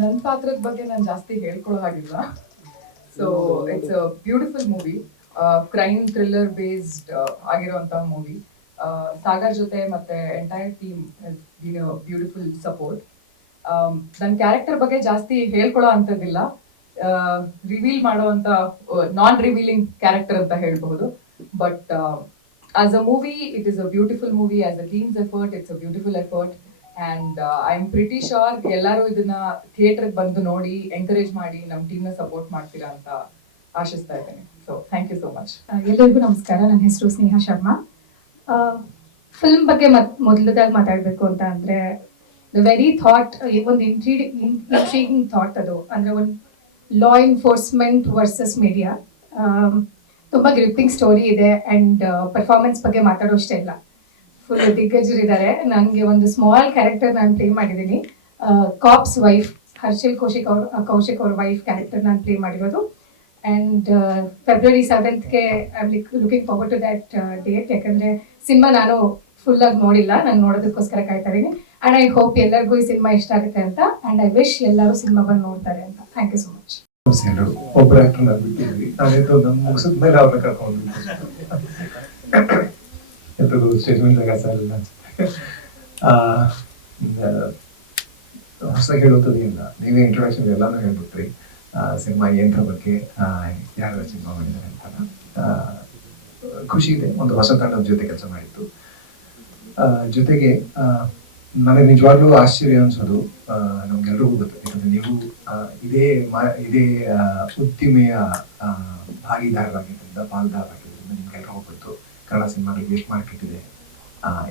ನನ್ನ ಪಾತ್ರದ ಬಗ್ಗೆ ನಾನು ಜಾಸ್ತಿ ಹೇಳ್ಕೊಳ್ಳೋ ಹಾಗಿಲ್ಲ. So it's a beautiful movie, crime thriller based ಆಗಿರುವಂಥ ಮೂವಿ. ಸಾಗರ್ ಜೊತೆ ಮತ್ತೆ entire team has been a beautiful support. ನನ್ನ ಕ್ಯಾರೆಕ್ಟರ್ ಬಗ್ಗೆ ಜಾಸ್ತಿ ಹೇಳ್ಕೊಳ್ಳೋ ಅಂಥದ್ದಿಲ್ಲ, ರಿವೀಲ್ ಮಾಡುವಂಥ ನಾನ್ ರಿವೀಲಿಂಗ್ ಕ್ಯಾರೆಕ್ಟರ್ ಅಂತ ಹೇಳ್ಬಹುದು. But as a movie it is a beautiful movie, as a teams effort it's a beautiful effort. And I am pretty sure ಎಲ್ಲರೂ ಇದನ್ನ ಥಿಯೇಟರ್ಗೆ ಬಂದು ನೋಡಿ ಎಂಕರೇಜ್ ಮಾಡಿ ನಮ್ಮ ಟೀಮ್ನ ಸಪೋರ್ಟ್ ಮಾಡ್ತೀರಾ ಅಂತ ಆಶಿಸ್ತಾ ಇದ್ದೇನೆ. So thank you so much. ಎಲ್ಲರಿಗೂ ನಮಸ್ಕಾರ. ನನ್ನ ಹೆಸರು ಸ್ನೇಹಾ ಶರ್ಮಾ. ಫಿಲ್ಮ್ ಬಗ್ಗೆ ಮೊದಲದಾಗಿ ಮಾತಾಡಬೇಕು ಅಂತ ಅಂದರೆ ದ ವೆರಿ ಥಾಟ್, ಒಂದು ಇಂಟ್ರೀಗಿಂಗ್ ಥಾಟ್ ಅದು. ಅಂದರೆ ಒಂದು ಲಾ ಎನ್ಫೋರ್ಸ್ಮೆಂಟ್ ವರ್ಸಸ್ ಮೀಡಿಯಾ, ತುಂಬ ಗ್ರಿಪ್ಪಿಂಗ್ ಸ್ಟೋರಿ ಇದೆ. ಆ್ಯಂಡ್ ಪರ್ಫಾರ್ಮೆನ್ಸ್ ಬಗ್ಗೆ ಮಾತಾಡೋಷ್ಟೇ ಇಲ್ಲ, ಫುಲ್ ದಿಗ್ಗಜರಿದ್ದಾರೆ. ನನಗೆ ಒಂದು ಸ್ಮಾಲ್ ಕ್ಯಾರೆಕ್ಟರ್ ನಾನು ಪ್ಲೇ ಮಾಡಿದ್ದೀನಿ, ಕಾಪ್ಸ್ ವೈಫ್, ಹರ್ಷಿಲ್ ಕೌಶಿಕ್ ಅವ್ರ ವೈಫ್ ಕ್ಯಾರೆಕ್ಟರ್ ನಾನು ಪ್ಲೇ ಮಾಡಿರೋದು. And February 7th I am looking forward to that date. ಯಾಕಂದರೆ ಸಿನಿಮಾ ನಾನು ಫುಲ್ಲಾಗಿ ನೋಡಿಲ್ಲ, ನಾನು ನೋಡೋದಕ್ಕೋಸ್ಕರ ಕಾಯ್ತಾ ಇದ್ದೀನಿ. ಆ್ಯಂಡ್ ಐ ಹೋಪ್ ಎಲ್ಲರಿಗೂ ಈ ಸಿನಿಮಾ ಇಷ್ಟ ಆಗುತ್ತೆ ಅಂತ. ಆ್ಯಂಡ್ ಐ ವಿಶ್ ಎಲ್ಲರೂ ಸಿನಿಮಾ ಬಂದು ನೋಡ್ತಾರೆ ಅಂತ. Thank you so much. ಒಬ್ಬರ ಆಕ್ಟರ್ ಬಿಟ್ಟಿದ್ವಿ, ನಾನೇನು ನಮ್ಮ ಮುಗಿಸಿದ ಮೇಲೆ ಅವ್ರನ್ನ ಕರ್ಕೊಂಡು ಸ್ಟೇಜ್ ಮೇಲೆ ಜಾಗ ಸರ್ ಇಲ್ಲ ಹೊಸ ಹೇಳುತ್ತದೆ ಇಲ್ಲ. ನೀವೇ ಇಂಟ್ರೊಡಕ್ಷನ್ ಎಲ್ಲಾನು ಹೇಳ್ಬಿಟ್ರಿ. ಸಿನಿಮಾ ಏನ್ರ ಬಗ್ಗೆ, ಯಾರು ಸಿನಿಮಾ ಮಾಡಿದ್ದಾರೆ ಅಂತ ಖುಷಿ ಇದೆ. ಒಂದು ಹೊಸ ತಂಡದ ಜೊತೆ ಕೆಲಸ ಮಾಡಿದ್ದು. ಜೊತೆಗೆ ನನಗೆ ನಿಜವಾಗ್ಲೂ ಆಶ್ಚರ್ಯ ಅನ್ಸೋದು, ನಮ್ಗೆಲ್ರಿಗೂ ಗೊತ್ತು, ಯಾಕಂದ್ರೆ ನೀವು ಇದೇ ಉದ್ದಿಮೆಯ ಭಾಗಿದಾರರಾಗಿದ್ದರಿಂದ, ಪಾಲ್ದಾರರಾಗಿದ್ದರಿಂದ ನಿಮ್ಗೆಲ್ರಿಗೂ ಗೊತ್ತು ಕನ್ನಡ ಸಿನಿಮಾಗಳಿಗೆ ಎಷ್ಟು ಮಾರ್ಕೆಟ್ ಇದೆ,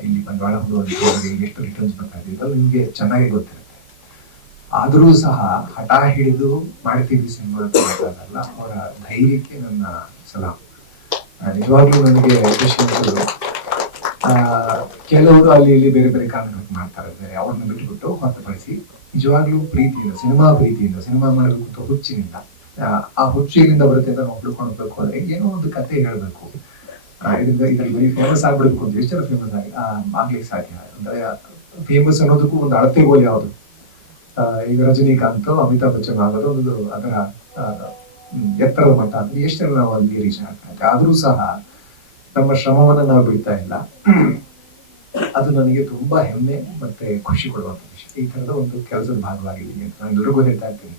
ಇಲ್ಲಿ ಬಂಡವಾಳ ಹೂಡುವಂಥವ್ರಿಗೆ ಎಷ್ಟು ರಿಟರ್ನ್ಸ್ ಬರ್ತಾ ಇದೆ, ಇದು ನಿಮ್ಗೆ ಚೆನ್ನಾಗಿ ಗೊತ್ತಿರುತ್ತೆ. ಆದರೂ ಸಹ ಹಠ ಹಿಡಿದು ಮಾಡ್ತೀವಿ ಸಿನಿಮಾ ಅಂತ ಮಾತಾಡಲ್ಲ, ಅವರ ಧೈರ್ಯಕ್ಕೆ ನನ್ನ ಸಲಾಮ್. ನಿಜವಾಗ್ಲೂ ನನಗೆ ಖುಷಿ ಅನ್ಸೋದು, ಕೆಲವರು ಅಲ್ಲಿ ಇಲ್ಲಿ ಬೇರೆ ಬೇರೆ ಕಾರಣಗಳಿಗೆ ಮಾಡ್ತಾ ಇದ್ದಾರೆ, ಅವ್ರನ್ನ ಬಿಟ್ಬಿಟ್ಟು ಹೊರತುಪಡಿಸಿ ನಿಜವಾಗ್ಲೂ ಪ್ರೀತಿಯಿಂದ, ಸಿನಿಮಾ ಮಾಡಬೇಕು ಅಂತ ಹುಚ್ಚಿನಿಂದ, ಆ ಹುಚ್ಚಿನಿಂದ ಬರುತ್ತೆ ಅಂತ ನಾವು ಹುಡ್ಕೊಂಡು ಹೋಗ್ಬೇಕು ಅಂದ್ರೆ ಏನೋ ಒಂದು ಕತೆ ಹೇಳ್ಬೇಕು, ಇದ್ರಲ್ಲಿ ಬರೀ ಫೇಮಸ್ ಆಗ್ಬಿಡ್ಬೇಕು ಅಂತ ಎಷ್ಟು ಜನ ಫೇಮಸ್ ಆಗ್ಲಿಕ್ಕೆ ಸಾಧ್ಯ. ಅಂದ್ರೆ ಫೇಮಸ್ ಅನ್ನೋದಕ್ಕೂ ಒಂದು ಅಳತೆಗೋಲು ಯಾವುದು. ಈಗ ರಜನಿಕಾಂತ್, ಅಮಿತಾಬ್ ಬಚ್ಚನ್ ಆಗೋದು ಒಂದು ಅದರ ಎತ್ತರದ ಮಟ್ಟ ಅಂದ್ರೆ ಎಷ್ಟು ಜನ ನಾವು ಅಲ್ಲಿ ರೀಚ್ ಆಗ್ತಾ ಇದ್ದೆ. ಆದ್ರೂ ಸಹ ನಮ್ಮ ಶ್ರಮವನ್ನ ನಾವು ಬಿಡ್ತಾ ಇಲ್ಲ. ಅದು ನನಗೆ ತುಂಬಾ ಹೆಮ್ಮೆ ಮತ್ತೆ ಖುಷಿ ಕೊಡುವಂತ ವಿಷಯ. ಈ ತರದ ಒಂದು ಕೆಲಸದ ಭಾಗವಾಗಿದ್ದೀನಿ ಅಂತ ನಾನು ಎಲ್ರಿಗೂ ಹೇಳ್ತಾ ಇರ್ತೀನಿ.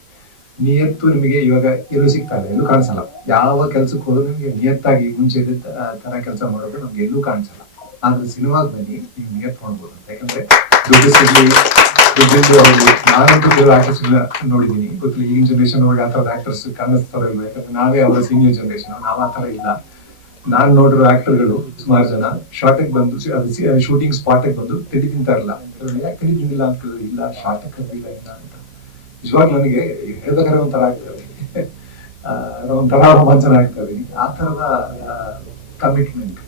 ನಿಯತ್ತು ನಿಮಗೆ ಇವಾಗ ಎಲ್ಲೂ ಸಿಗ್ತಾ ಇಲ್ಲ, ಎಲ್ಲೂ ಕಾಣಿಸಲ್ಲ. ಯಾವ ಕೆಲ್ಸಕ್ಕೆ ಹೋದ್ರು ನಿಮ್ಗೆ ನಿಯತ್ತಾಗಿ ಮುಂಚೆ ತರ ಕೆಲಸ ಮಾಡೋದು ನಮ್ಗೆ ಎಲ್ಲೂ ಕಾಣಿಸಲ್ಲ. ಆದ್ರೆ ಸಿನಿಮಾಗ್ ಬನ್ನಿ, ನೀವು ನಿಯತ್ ನೋಡ್ಬೋದು ಅಂತ. ಯಾಕಂದ್ರೆ ದುಡ್ಡು ಸಿಗ್ಲಿ, ದುಡ್ಡಿಂದು ಅವ್ರು, ನಾನಂತೂ ಕೆಲವು ಆಕ್ಟರ್ಸ್ ನೋಡಿದೀನಿ, ಗೊತ್ತಿಲ್ಲ ಈಗಿನ ಜನರೇಷನ್ ಒಳಗೆ ಆ ಥರದ ಆಕ್ಟರ್ಸ್ ಕಾಣಿಸ್ತಾರೋ ಇಲ್ಲ. ಯಾಕಂದ್ರೆ ನಾವೇ ಅವರ ಸೀನಿಯರ್ ಜನರೇಷನ್, ನಾವ್ ಆ ತರ ಇಲ್ಲ. ನಾನ್ ನೋಡಿರೋ ಆಕ್ಟರ್ಗಳು ಸುಮಾರು ಜನ ಶಾರ್ಟಿಗೆ ಬಂದು ಶೂಟಿಂಗ್ ಸ್ಪಾಟಿಗೆ ಬಂದು ತಿಂಡಿ ತಿಂತಾರಲ್ಲ, ಯಾಕೆ ತಿಂಡಿ ತಿಂದಿಲ್ಲ ಅಂತ ಇಲ್ಲ, ಶಾರ್ಟಿಗೆ ಕರ್ದಿಲ್ಲ ಇಲ್ಲ ಅಂತ. ನಿಜವಾಗ್ ನನಗೆ ಹೇಳ್ಬೇಕಾದ್ರೆ ಒಂಥರ ಆಗ್ತದೆ, ಒಂಥರ ರೋಮಾಂಚನ ಆಗ್ತದೆ. ಆ ತರದ ಕಮಿಟ್ಮೆಂಟ್,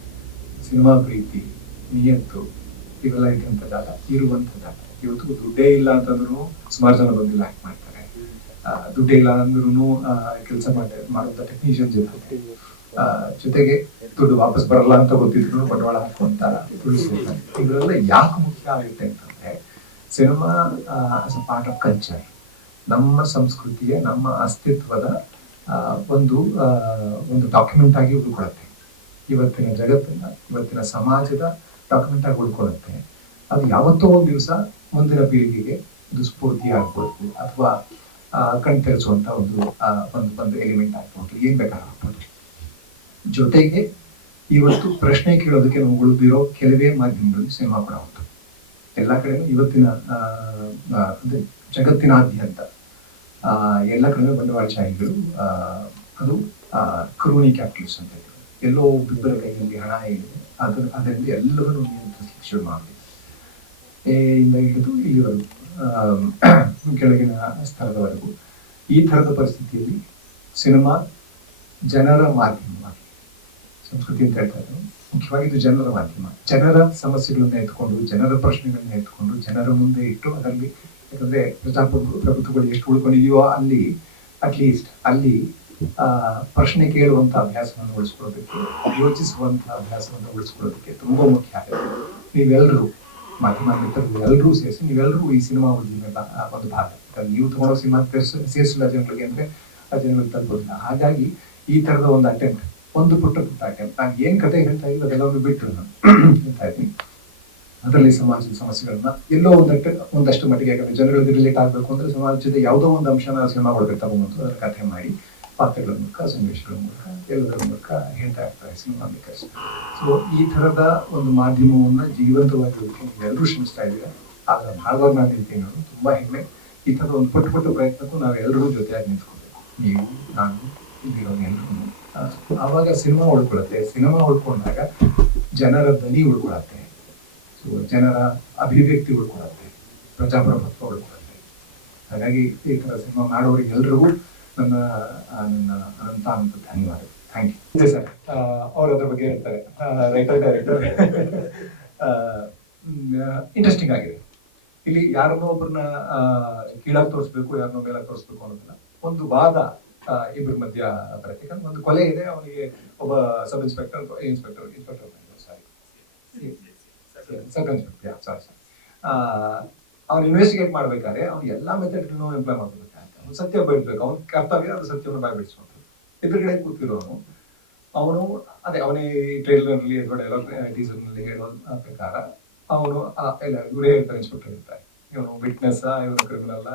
ಸಿನಿಮಾ ಪ್ರೀತಿ, ನಿಯತ್ತು ಇವೆಲ್ಲ ಇರುವಂತದಾಗ ಇವತ್ತು ದುಡ್ಡೇ ಇಲ್ಲ ಅಂತಂದ್ರು ಸುಮಾರು ಜನ ಬಂದಿಲ್ಲ ಆಕ್ಟ್ ಮಾಡ್ತಾರೆ. ದುಡ್ಡೇ ಇಲ್ಲ ಅಂದ್ರೂ ಕೆಲಸ ಮಾಡುವಂತ ಟೆಕ್ನಿಷಿಯನ್ಸ್ ಇರ್ತಾರೆ. ಜೊತೆಗೆ ದುಡ್ಡು ವಾಪಸ್ ಬರಲ್ಲ ಅಂತ ಗೊತ್ತಿದ್ರು ಬಂಡವಾಳ ಹಾಕುವಂತ ಇವರೆಲ್ಲ ಯಾಕೆ ಮುಖ್ಯ ಆಗುತ್ತೆ ಅಂತಂದ್ರೆ, cinema as a part of culture, ನಮ್ಮ ಸಂಸ್ಕೃತಿಯ, ನಮ್ಮ ಅಸ್ತಿತ್ವದ ಒಂದು ಡಾಕ್ಯುಮೆಂಟ್ ಆಗಿ ಉಳ್ಕೊಳುತ್ತೆ. ಇವತ್ತಿನ ಜಗತ್ತಿನ, ಇವತ್ತಿನ ಸಮಾಜದ ಡಾಕ್ಯುಮೆಂಟ್ ಆಗಿ ಉಳ್ಕೊಳ್ಳುತ್ತೆ. ಅದು ಯಾವತ್ತೋ ಒಂದು ದಿವಸ ಮುಂದಿನ ಪೀಳಿಗೆಗೆ ಒಂದು ಸ್ಫೂರ್ತಿ ಆಗ್ಬೋದು, ಅಥವಾ ಕಣ್ ತೆರೆಸುವಂತ ಒಂದು ಎಲಿಮೆಂಟ್ ಆಗ್ಬೋದು, ಏನ್ ಬೇಕಾಗ್ಬೋದು. ಜೊತೆಗೆ ಇವತ್ತು ಪ್ರಶ್ನೆ ಕೇಳೋದಕ್ಕೆ ನಾವು ಉಳಿದಿರೋ ಕೆಲವೇ ಮಾಧ್ಯಮಗಳಲ್ಲಿ ಸಿನಿಮಾ ಕೂಡ ಉಂಟು. ಎಲ್ಲ ಕಡೆನೂ ಇವತ್ತಿನ ಅಂದ್ರೆ ಜಗತ್ತಿನಾದ್ಯಂತ ಎಲ್ಲ ಕಡೆ ಬಂಡವಾಳಶಾಹಿಗಳು, ಅದು ಕ್ರೂನಿ ಕ್ಯಾಪಿಟಲಿಸ್ಟ್ ಅಂತ ಹೇಳ್ತಾರೆ. ಎಲ್ಲೋ ಒಬ್ಬರ ಕೈಯಲ್ಲಿ ಹಣ ಇದೆ, ಅದರಿಂದ ಎಲ್ಲವನ್ನೂ ನಿಯಂತ್ರಿಸಲಿಕ್ಕೆ ಶುರು ಮಾಡಿದೆ. ಇಂದ ಹಿಡಿದು ಇಲ್ಲಿವರೆಗೂ ಕೆಳಗಿನ ಸ್ತರದವರೆಗೂ ಈ ತರದ ಪರಿಸ್ಥಿತಿಯಲ್ಲಿ ಸಿನಿಮಾ ಜನರ ಮಾಧ್ಯಮವಾಗಿ, ಸಂಸ್ಕೃತಿ ಅಂತ ಹೇಳ್ತಾ ಇದ್ರು, ಮುಖ್ಯವಾಗಿ ಇದು ಜನರ ಮಾಧ್ಯಮ. ಜನರ ಸಮಸ್ಯೆಗಳನ್ನ ಎತ್ಕೊಂಡು, ಜನರ ಪ್ರಶ್ನೆಗಳನ್ನ ಎತ್ಕೊಂಡು, ಜನರ ಮುಂದೆ ಇಟ್ಟು ಅದರಲ್ಲಿ, ಯಾಕಂದ್ರೆ ಪ್ರಭುತ್ವಗಳು ಎಷ್ಟು ಉಳ್ಕೊಂಡಿದೆಯೋ ಅಲ್ಲಿ ಅಟ್ಲೀಸ್ಟ್ ಅಲ್ಲಿ ಪ್ರಶ್ನೆ ಕೇಳುವಂತ ಅಭ್ಯಾಸವನ್ನು ಉಳಿಸ್ಕೊಳ್ಳೋದಕ್ಕೆ, ಯೋಚಿಸುವಂತ ಅಭ್ಯಾಸವನ್ನು ಉಳಿಸ್ಕೊಳ್ಳೋದಕ್ಕೆ ತುಂಬಾ ಮುಖ್ಯ ಆಗುತ್ತೆ. ನೀವೆಲ್ಲರೂ ಮಾಧ್ಯಮ ಮಿತ್ರರು ಎಲ್ಲರೂ ಸೇರಿಸಿ ನೀವೆಲ್ಲರೂ ಈ ಸಿನಿಮಾ ಉದ್ಯಮದ ಒಂದು ಭಾಗ. ಯಾಕಂದ್ರೆ ನೀವು ತಗೊಂಡೋ ಸಿನಿಮಾ ಸೇರಿಸಿಲ್ಲ ಜನಗಳಿಗೆ ಅಂದ್ರೆ ಆ ಜನಗಳಿಗೆ ತಲುಪೋದಿಲ್ಲ. ಹಾಗಾಗಿ ಈ ತರದ ಒಂದು ಅಟೆಂಪ್ಟ್, ಒಂದು ಪುಟ್ಟ ಅಟೆಂಪ್ಟ್, ನಾನು ಏನ್ ಕತೆ ಹೇಳ್ತಾ ಇದ್ದೀವಿ ಅದೆಲ್ಲ ಒಂದು ಬಿಟ್ಟು ನಾನು ಹೇಳ್ತಾ ಇದ್ದೀನಿ. ಅದರಲ್ಲಿ ಸಮಾಜದ ಸಮಸ್ಯೆಗಳನ್ನ ಎಲ್ಲೋ ಒಂದಷ್ಟು ಮಟ್ಟಿಗೆ, ಯಾಕಂದ್ರೆ ಜನಗಳಿಗೆ ರಿಲೇಟ್ ಆಗಬೇಕು ಅಂದ್ರೆ ಸಮಾಜದ ಯಾವುದೋ ಒಂದು ಅಂಶನ ಸಿನಿಮಾ ಒಳಗೆ ತಗೊಂಡ್ಬಂದು ಅದರ ಕಥೆ ಮಾಡಿ ಪಾತ್ರಗಳ ಮೂಲಕ, ಸನ್ನಿವೇಶಗಳ ಮೂಲಕ, ಎಲ್ಲದರ ಮೂಲಕ ಹೇಳ್ತಾ ಇರ್ತಾರೆ ಸಿನಿಮಾ ಮೇಕರ್ಸ್. ಸೊ ಈ ತರದ ಒಂದು ಮಾಧ್ಯಮವನ್ನ ಜೀವಂತವಾಗಿರೋದಕ್ಕೆ ಎಲ್ಲರೂ ಶ್ರಮಿಸ್ತಾ ಇದ್ದೀರಾ. ಆದ್ರೆ ಭಾಳವಾಗಿ ನಾನು ಹೇಳ್ತೀನಿ, ನಾನು ತುಂಬಾ ಹೆಮ್ಮೆ. ಈ ಥರದ ಒಂದು ಪುಟ್ಟ ಪ್ರಯತ್ನಕ್ಕೂ ನಾವು ಎಲ್ಲರೂ ಜೊತೆಯಾಗಿ ನಿಂತ್ಕೊಳ್ಬೇಕು, ನೀವು, ನಾನು, ಇಲ್ಲಿರೋನು ಎಲ್ಲರೂ. ಆವಾಗ ಸಿನಿಮಾ ಉಳ್ಕೊಳತ್ತೆ. ಸಿನಿಮಾ ಉಳ್ಕೊಂಡಾಗ ಜನರ ಧ್ವನಿ ಉಳ್ಕೊಳತ್ತೆ, ಸೊ ಜನರ ಅಭಿವ್ಯಕ್ತಿ ಉಳ್ಕೊಳತ್ತೆ, ಪ್ರಜಾಪ್ರಭುತ್ವ ಉಳ್ಕೊಳತ್ತೆ. ಹಾಗಾಗಿ ಈ ಥರ ಸಿನಿಮಾ ಮಾಡೋರಿಗೆ ಎಲ್ರಿಗೂ ನನ್ನ ಅನಂತ ಧನ್ಯವಾದ. Thank you. ಇದೆ ಸರ್, ಅವ್ರ ಅದ್ರ ಬಗ್ಗೆ ಹೇಳ್ತಾರೆ. ರೈಟರ್ ಡೈರೆಕ್ಟರ್ ಇಂಟ್ರೆಸ್ಟಿಂಗ್ ಆಗಿದೆ. ಇಲ್ಲಿ ಯಾರನ್ನೋ ಒಬ್ಬರನ್ನ ಕೀಳಾಗಿ ತೋರಿಸ್ಬೇಕು, ಯಾರನ್ನೋ ಮೇಲಾಗಿ ತೋರಿಸ್ಬೇಕು ಅನ್ನೋದಿಲ್ಲ. ಒಂದು ವಾದ ಇಬ್ಬರ ಮಧ್ಯ ಬರುತ್ತೆ. ಯಾಕಂದ್ರೆ ಒಂದು ಕೊಲೆ ಇದೆ, ಅವನಿಗೆ ಒಬ್ಬ ಸಬ್ ಇನ್ಸ್ಪೆಕ್ಟರ್ ಅವ್ನು ಇನ್ವೆಸ್ಟಿಗೇಟ್ ಮಾಡ್ಬೇಕಾದ್ರೆ ಅವ್ನು ಎಲ್ಲಾ ಮೆಥಡ್ಗಳನ್ನು ಎಂಪ್ಲಾಯ್ ಮಾಡ್ಬೇಕಾಗುತ್ತೆ. ಅವ್ನು ಸತ್ಯ ಬಯಸ್ಬೇಕು, ಅವ್ನ ಕರ್ತವ್ಯ ಅದು ಸತ್ಯವನ್ನು ಬಾಯ್ಬಿಡಿಸುವಂಥದ್ದು. ಎದುರುಗಡೆ ಕೂತಿರೋನು ಅವನು ಅದೇ ಅವನೇ ಟ್ರೈಲರ್ ನಲ್ಲಿ ಅಥವಾ ಡೈಲಾಗ್ ಟೀಸರ್ ನಲ್ಲಿ ಹೇಳೋ ಪ್ರಕಾರ ಅವನು ಎಲ್ಲ ಇವರೇ ಹೇಳ್ತಾರೆ, ಇನ್ಸ್ಪೆಕ್ಟರ್ ಇರ್ತಾರೆ, ಇವನು ವಿಟ್ನೆಸ್, ಇವನು ಕ್ರಿಮಿನಲ್,